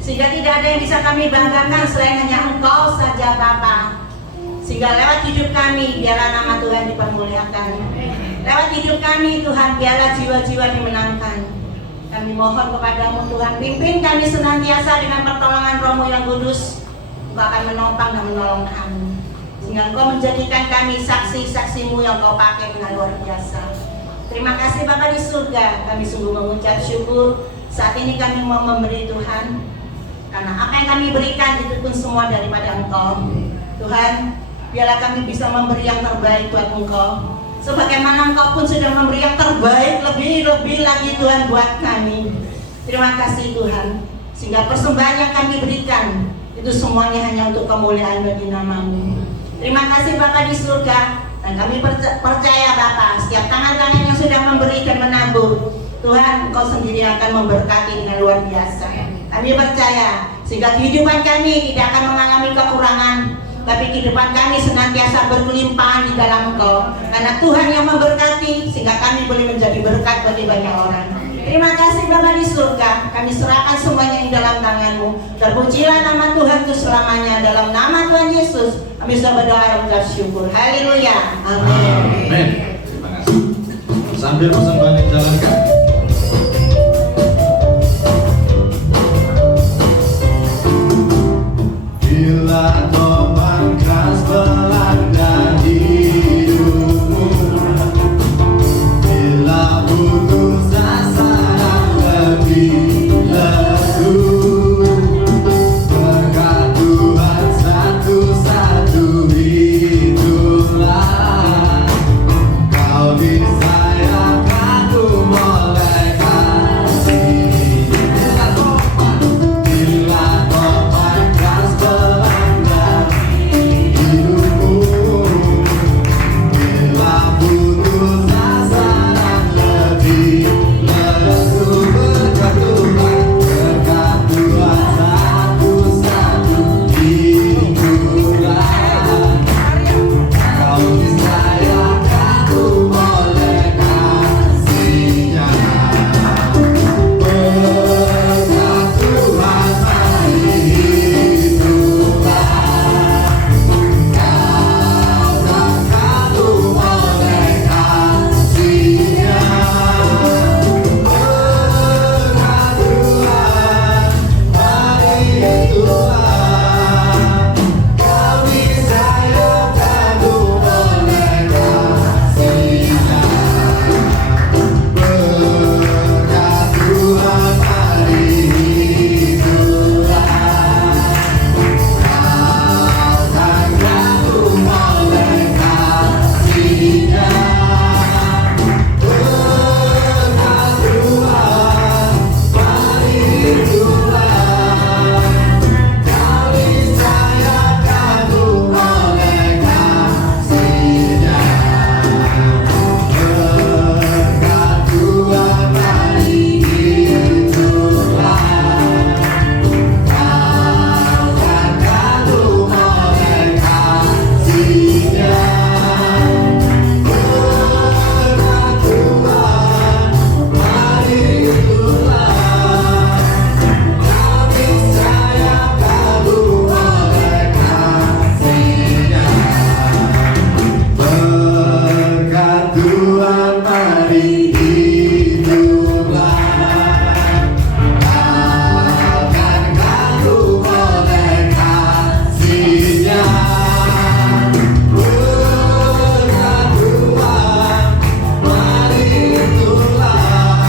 Sehingga tidak ada yang bisa kami banggakan selain hanya Engkau saja Bapa. Sehingga lewat hidup kami biarlah nama Tuhan dipermuliakan. Lewat hidup kami Tuhan biarlah jiwa-jiwa dimenangkan. Kami mohon kepadamu Tuhan, pimpin kami senantiasa dengan pertolongan Roh-Mu yang kudus. Engkau akan menopang dan menolong kami. Sehingga Engkau menjadikan kami saksi-saksi-Mu yang Kau pakai dengan luar biasa. Terima kasih Bapa di surga, kami sungguh mengucap syukur. Saat ini kami mau memberi Tuhan, karena apa yang kami berikan itu pun semua daripada Engkau. Tuhan, biarlah kami bisa memberi yang terbaik buat Engkau. Sebagaimana Engkau pun sudah memberi yang terbaik, lebih-lebih lagi Tuhan buat kami. Terima kasih Tuhan. Sehingga persembahan yang kami berikan itu semuanya hanya untuk kemuliaan bagi nama-Mu. Terima kasih Bapa di surga. Dan kami percaya Bapa, setiap tangan-tangan yang sudah memberi dan menabur, Tuhan Engkau sendiri akan memberkati dengan luar biasa. Kami percaya sehingga kehidupan kami tidak akan mengalami kekurangan, tapi kehidupan kami senantiasa berkelimpahan di dalam Engkau. Karena Tuhan yang memberkati, sehingga kami boleh menjadi berkat bagi banyak orang. Terima kasih Bapa di surga, kami serahkan semuanya di dalam tangan-Mu. Terpujilah nama Tuhan itu selamanya. Dalam nama Tuhan Yesus kami sudah berdoa dan mengucap syukur. Haleluya. Amin. Amin. Terima kasih. Sambil persembahan dijalankan. Bila topan keras melanda hidupmu, bila putus asa lebih lesu, berkat Tuhan satu-satu itulah kau disayangkan oleh kasih. Bila topan keras melanda hidupmu, bila putus asa lebih lesu, berkat Tuhan satu-satu itulah kau disayangkan oleh kasih-Nya. Berkat Tuhan mari hiduplah, kau terkagum oleh kasih-Nya. Berkat Tuhan mari hiduplah, kau disayangkan oleh kasih-Nya. Berkat Tuhan mari hiduplah, kau terkagum oleh kasih-Nya. Berkat Tuhan mari hiduplah, kau disayangkan oleh kasih-Nya. Berkat Tuhan mari hiduplah, kau terkagum oleh kasih-Nya. Berkat Tuhan mari hiduplah,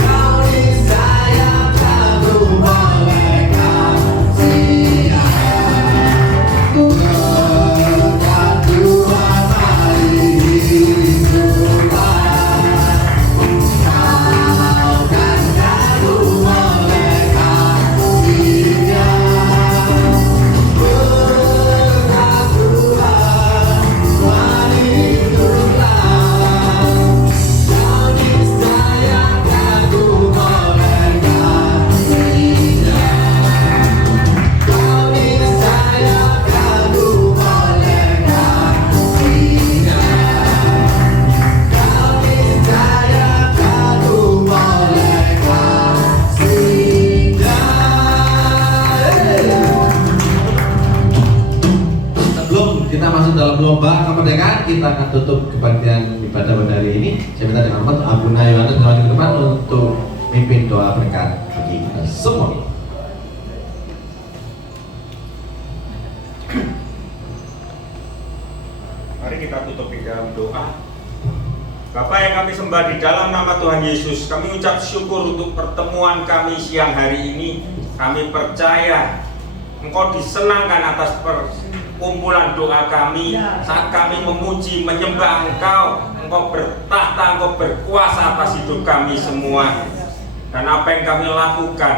kau disayangkan oleh kasih-Nya. Berkat Tuhan mari hiduplah, kau terkagum oleh kasih-Nya. Berkat Tuhan mari hiduplah, kau disayangkan oleh kasih-Nya. Berkat Tuhan mari hiduplah, kau terkagum oleh kasih-Nya. Berkat Tuhan mari hiduplah, kau disayangkan oleh kasih-Nya. Kau disayangkan oleh kasih-Nya. Kau disayangkan oleh kasih-Nya. Sebelum kita masuk dalam lomba kemerdekaan, kita akan tutup kebaktian ibadah pada hari ini. Saya minta dengan hormat Abuna Yohanes maju ke depan untuk mimpin doa berkat bagi kita semua. Mari kita tutup di dalam doa. Bapa yang kami sembah di dalam nama Tuhan Yesus, kami ucap syukur untuk pertemuan kami siang hari ini. Kami percaya Engkau disenangkan atas perkumpulan doa kami saat kami memuji, menyembah Engkau. Engkau bertahta, Engkau berkuasa atas hidup kami semua. Dan apa yang kami lakukan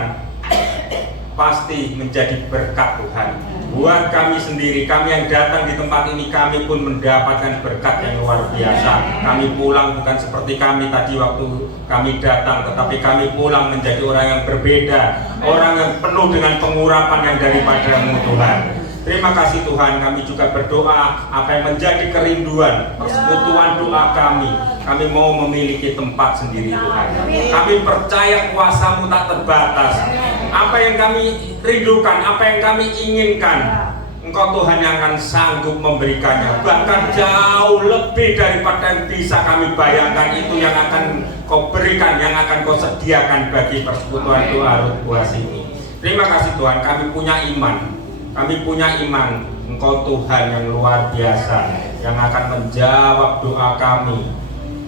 pasti menjadi berkat Tuhan. Buat kami sendiri, kami yang datang di tempat ini, kami pun mendapatkan berkat yang luar biasa. Kami pulang bukan seperti kami tadi waktu kami datang, tetapi kami pulang menjadi orang yang berbeda, orang yang penuh dengan pengurapan yang daripada-Mu Tuhan. Terima kasih Tuhan, kami juga berdoa apa yang menjadi kerinduan persekutuan doa kami mau memiliki tempat sendiri Tuhan. Kami percaya kuasa-Mu tak terbatas. Apa yang kami rindukan, apa yang kami inginkan, Engkau Tuhan yang akan sanggup memberikannya. Bahkan jauh lebih daripada yang bisa kami bayangkan, itu yang akan Kau berikan, yang akan Kau sediakan bagi persekutuan doa Ruth Boaz ini. Terima kasih Tuhan, kami punya iman. Kami punya iman, Engkau Tuhan yang luar biasa, yang akan menjawab doa kami.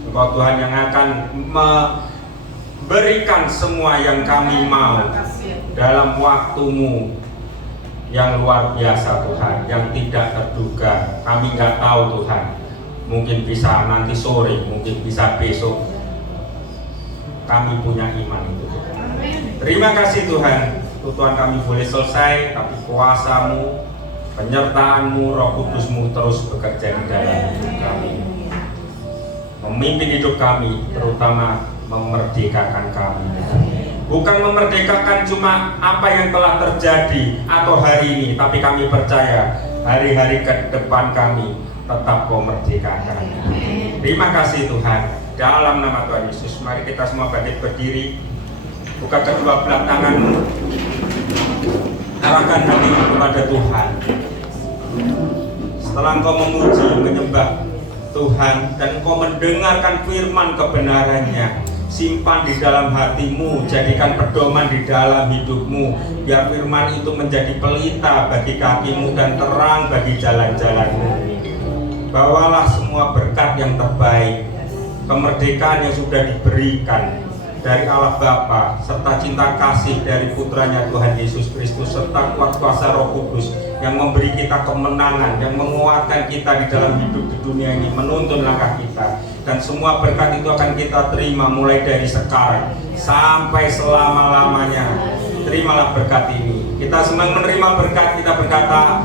Engkau Tuhan yang akan memberikan semua yang kami mau dalam waktu-Mu yang luar biasa Tuhan, yang tidak terduga. Kami nggak tahu Tuhan, mungkin bisa nanti sore, mungkin bisa besok. Kami punya iman itu Tuhan. Terima kasih Tuhan. Tuhan kami boleh selesai, tapi kuasa-Mu, penyertaan-Mu, Roh Kudus-Mu terus bekerja di dalam hidup kami, memimpin hidup kami, terutama memerdekakan kami. Bukan memerdekakan cuma apa yang telah terjadi atau hari ini, tapi kami percaya hari-hari ke depan kami tetap Kau merdekakan. Terima kasih Tuhan. Dalam nama Tuhan Yesus, mari kita semua bangkit berdiri. Buka kedua belah tangan-Mu, arahkan hati kepada Tuhan. Setelah Engkau memuji, menyembah Tuhan, dan Engkau mendengarkan firman kebenarannya, simpan di dalam hatimu, jadikan pedoman di dalam hidupmu, biar firman itu menjadi pelita bagi kakimu dan terang bagi jalan-jalanmu. Bawalah semua berkat yang terbaik, kemerdekaan yang sudah diberikan dari Allah Bapa, serta cinta kasih dari putranya Tuhan Yesus Kristus, serta kuat kuasa Roh Kudus yang memberi kita kemenangan, yang menguatkan kita di dalam hidup di dunia ini, menuntun langkah kita. Dan semua berkat itu akan kita terima mulai dari sekarang sampai selama-lamanya. Terimalah berkat ini. Kita semua menerima berkat, kita berkata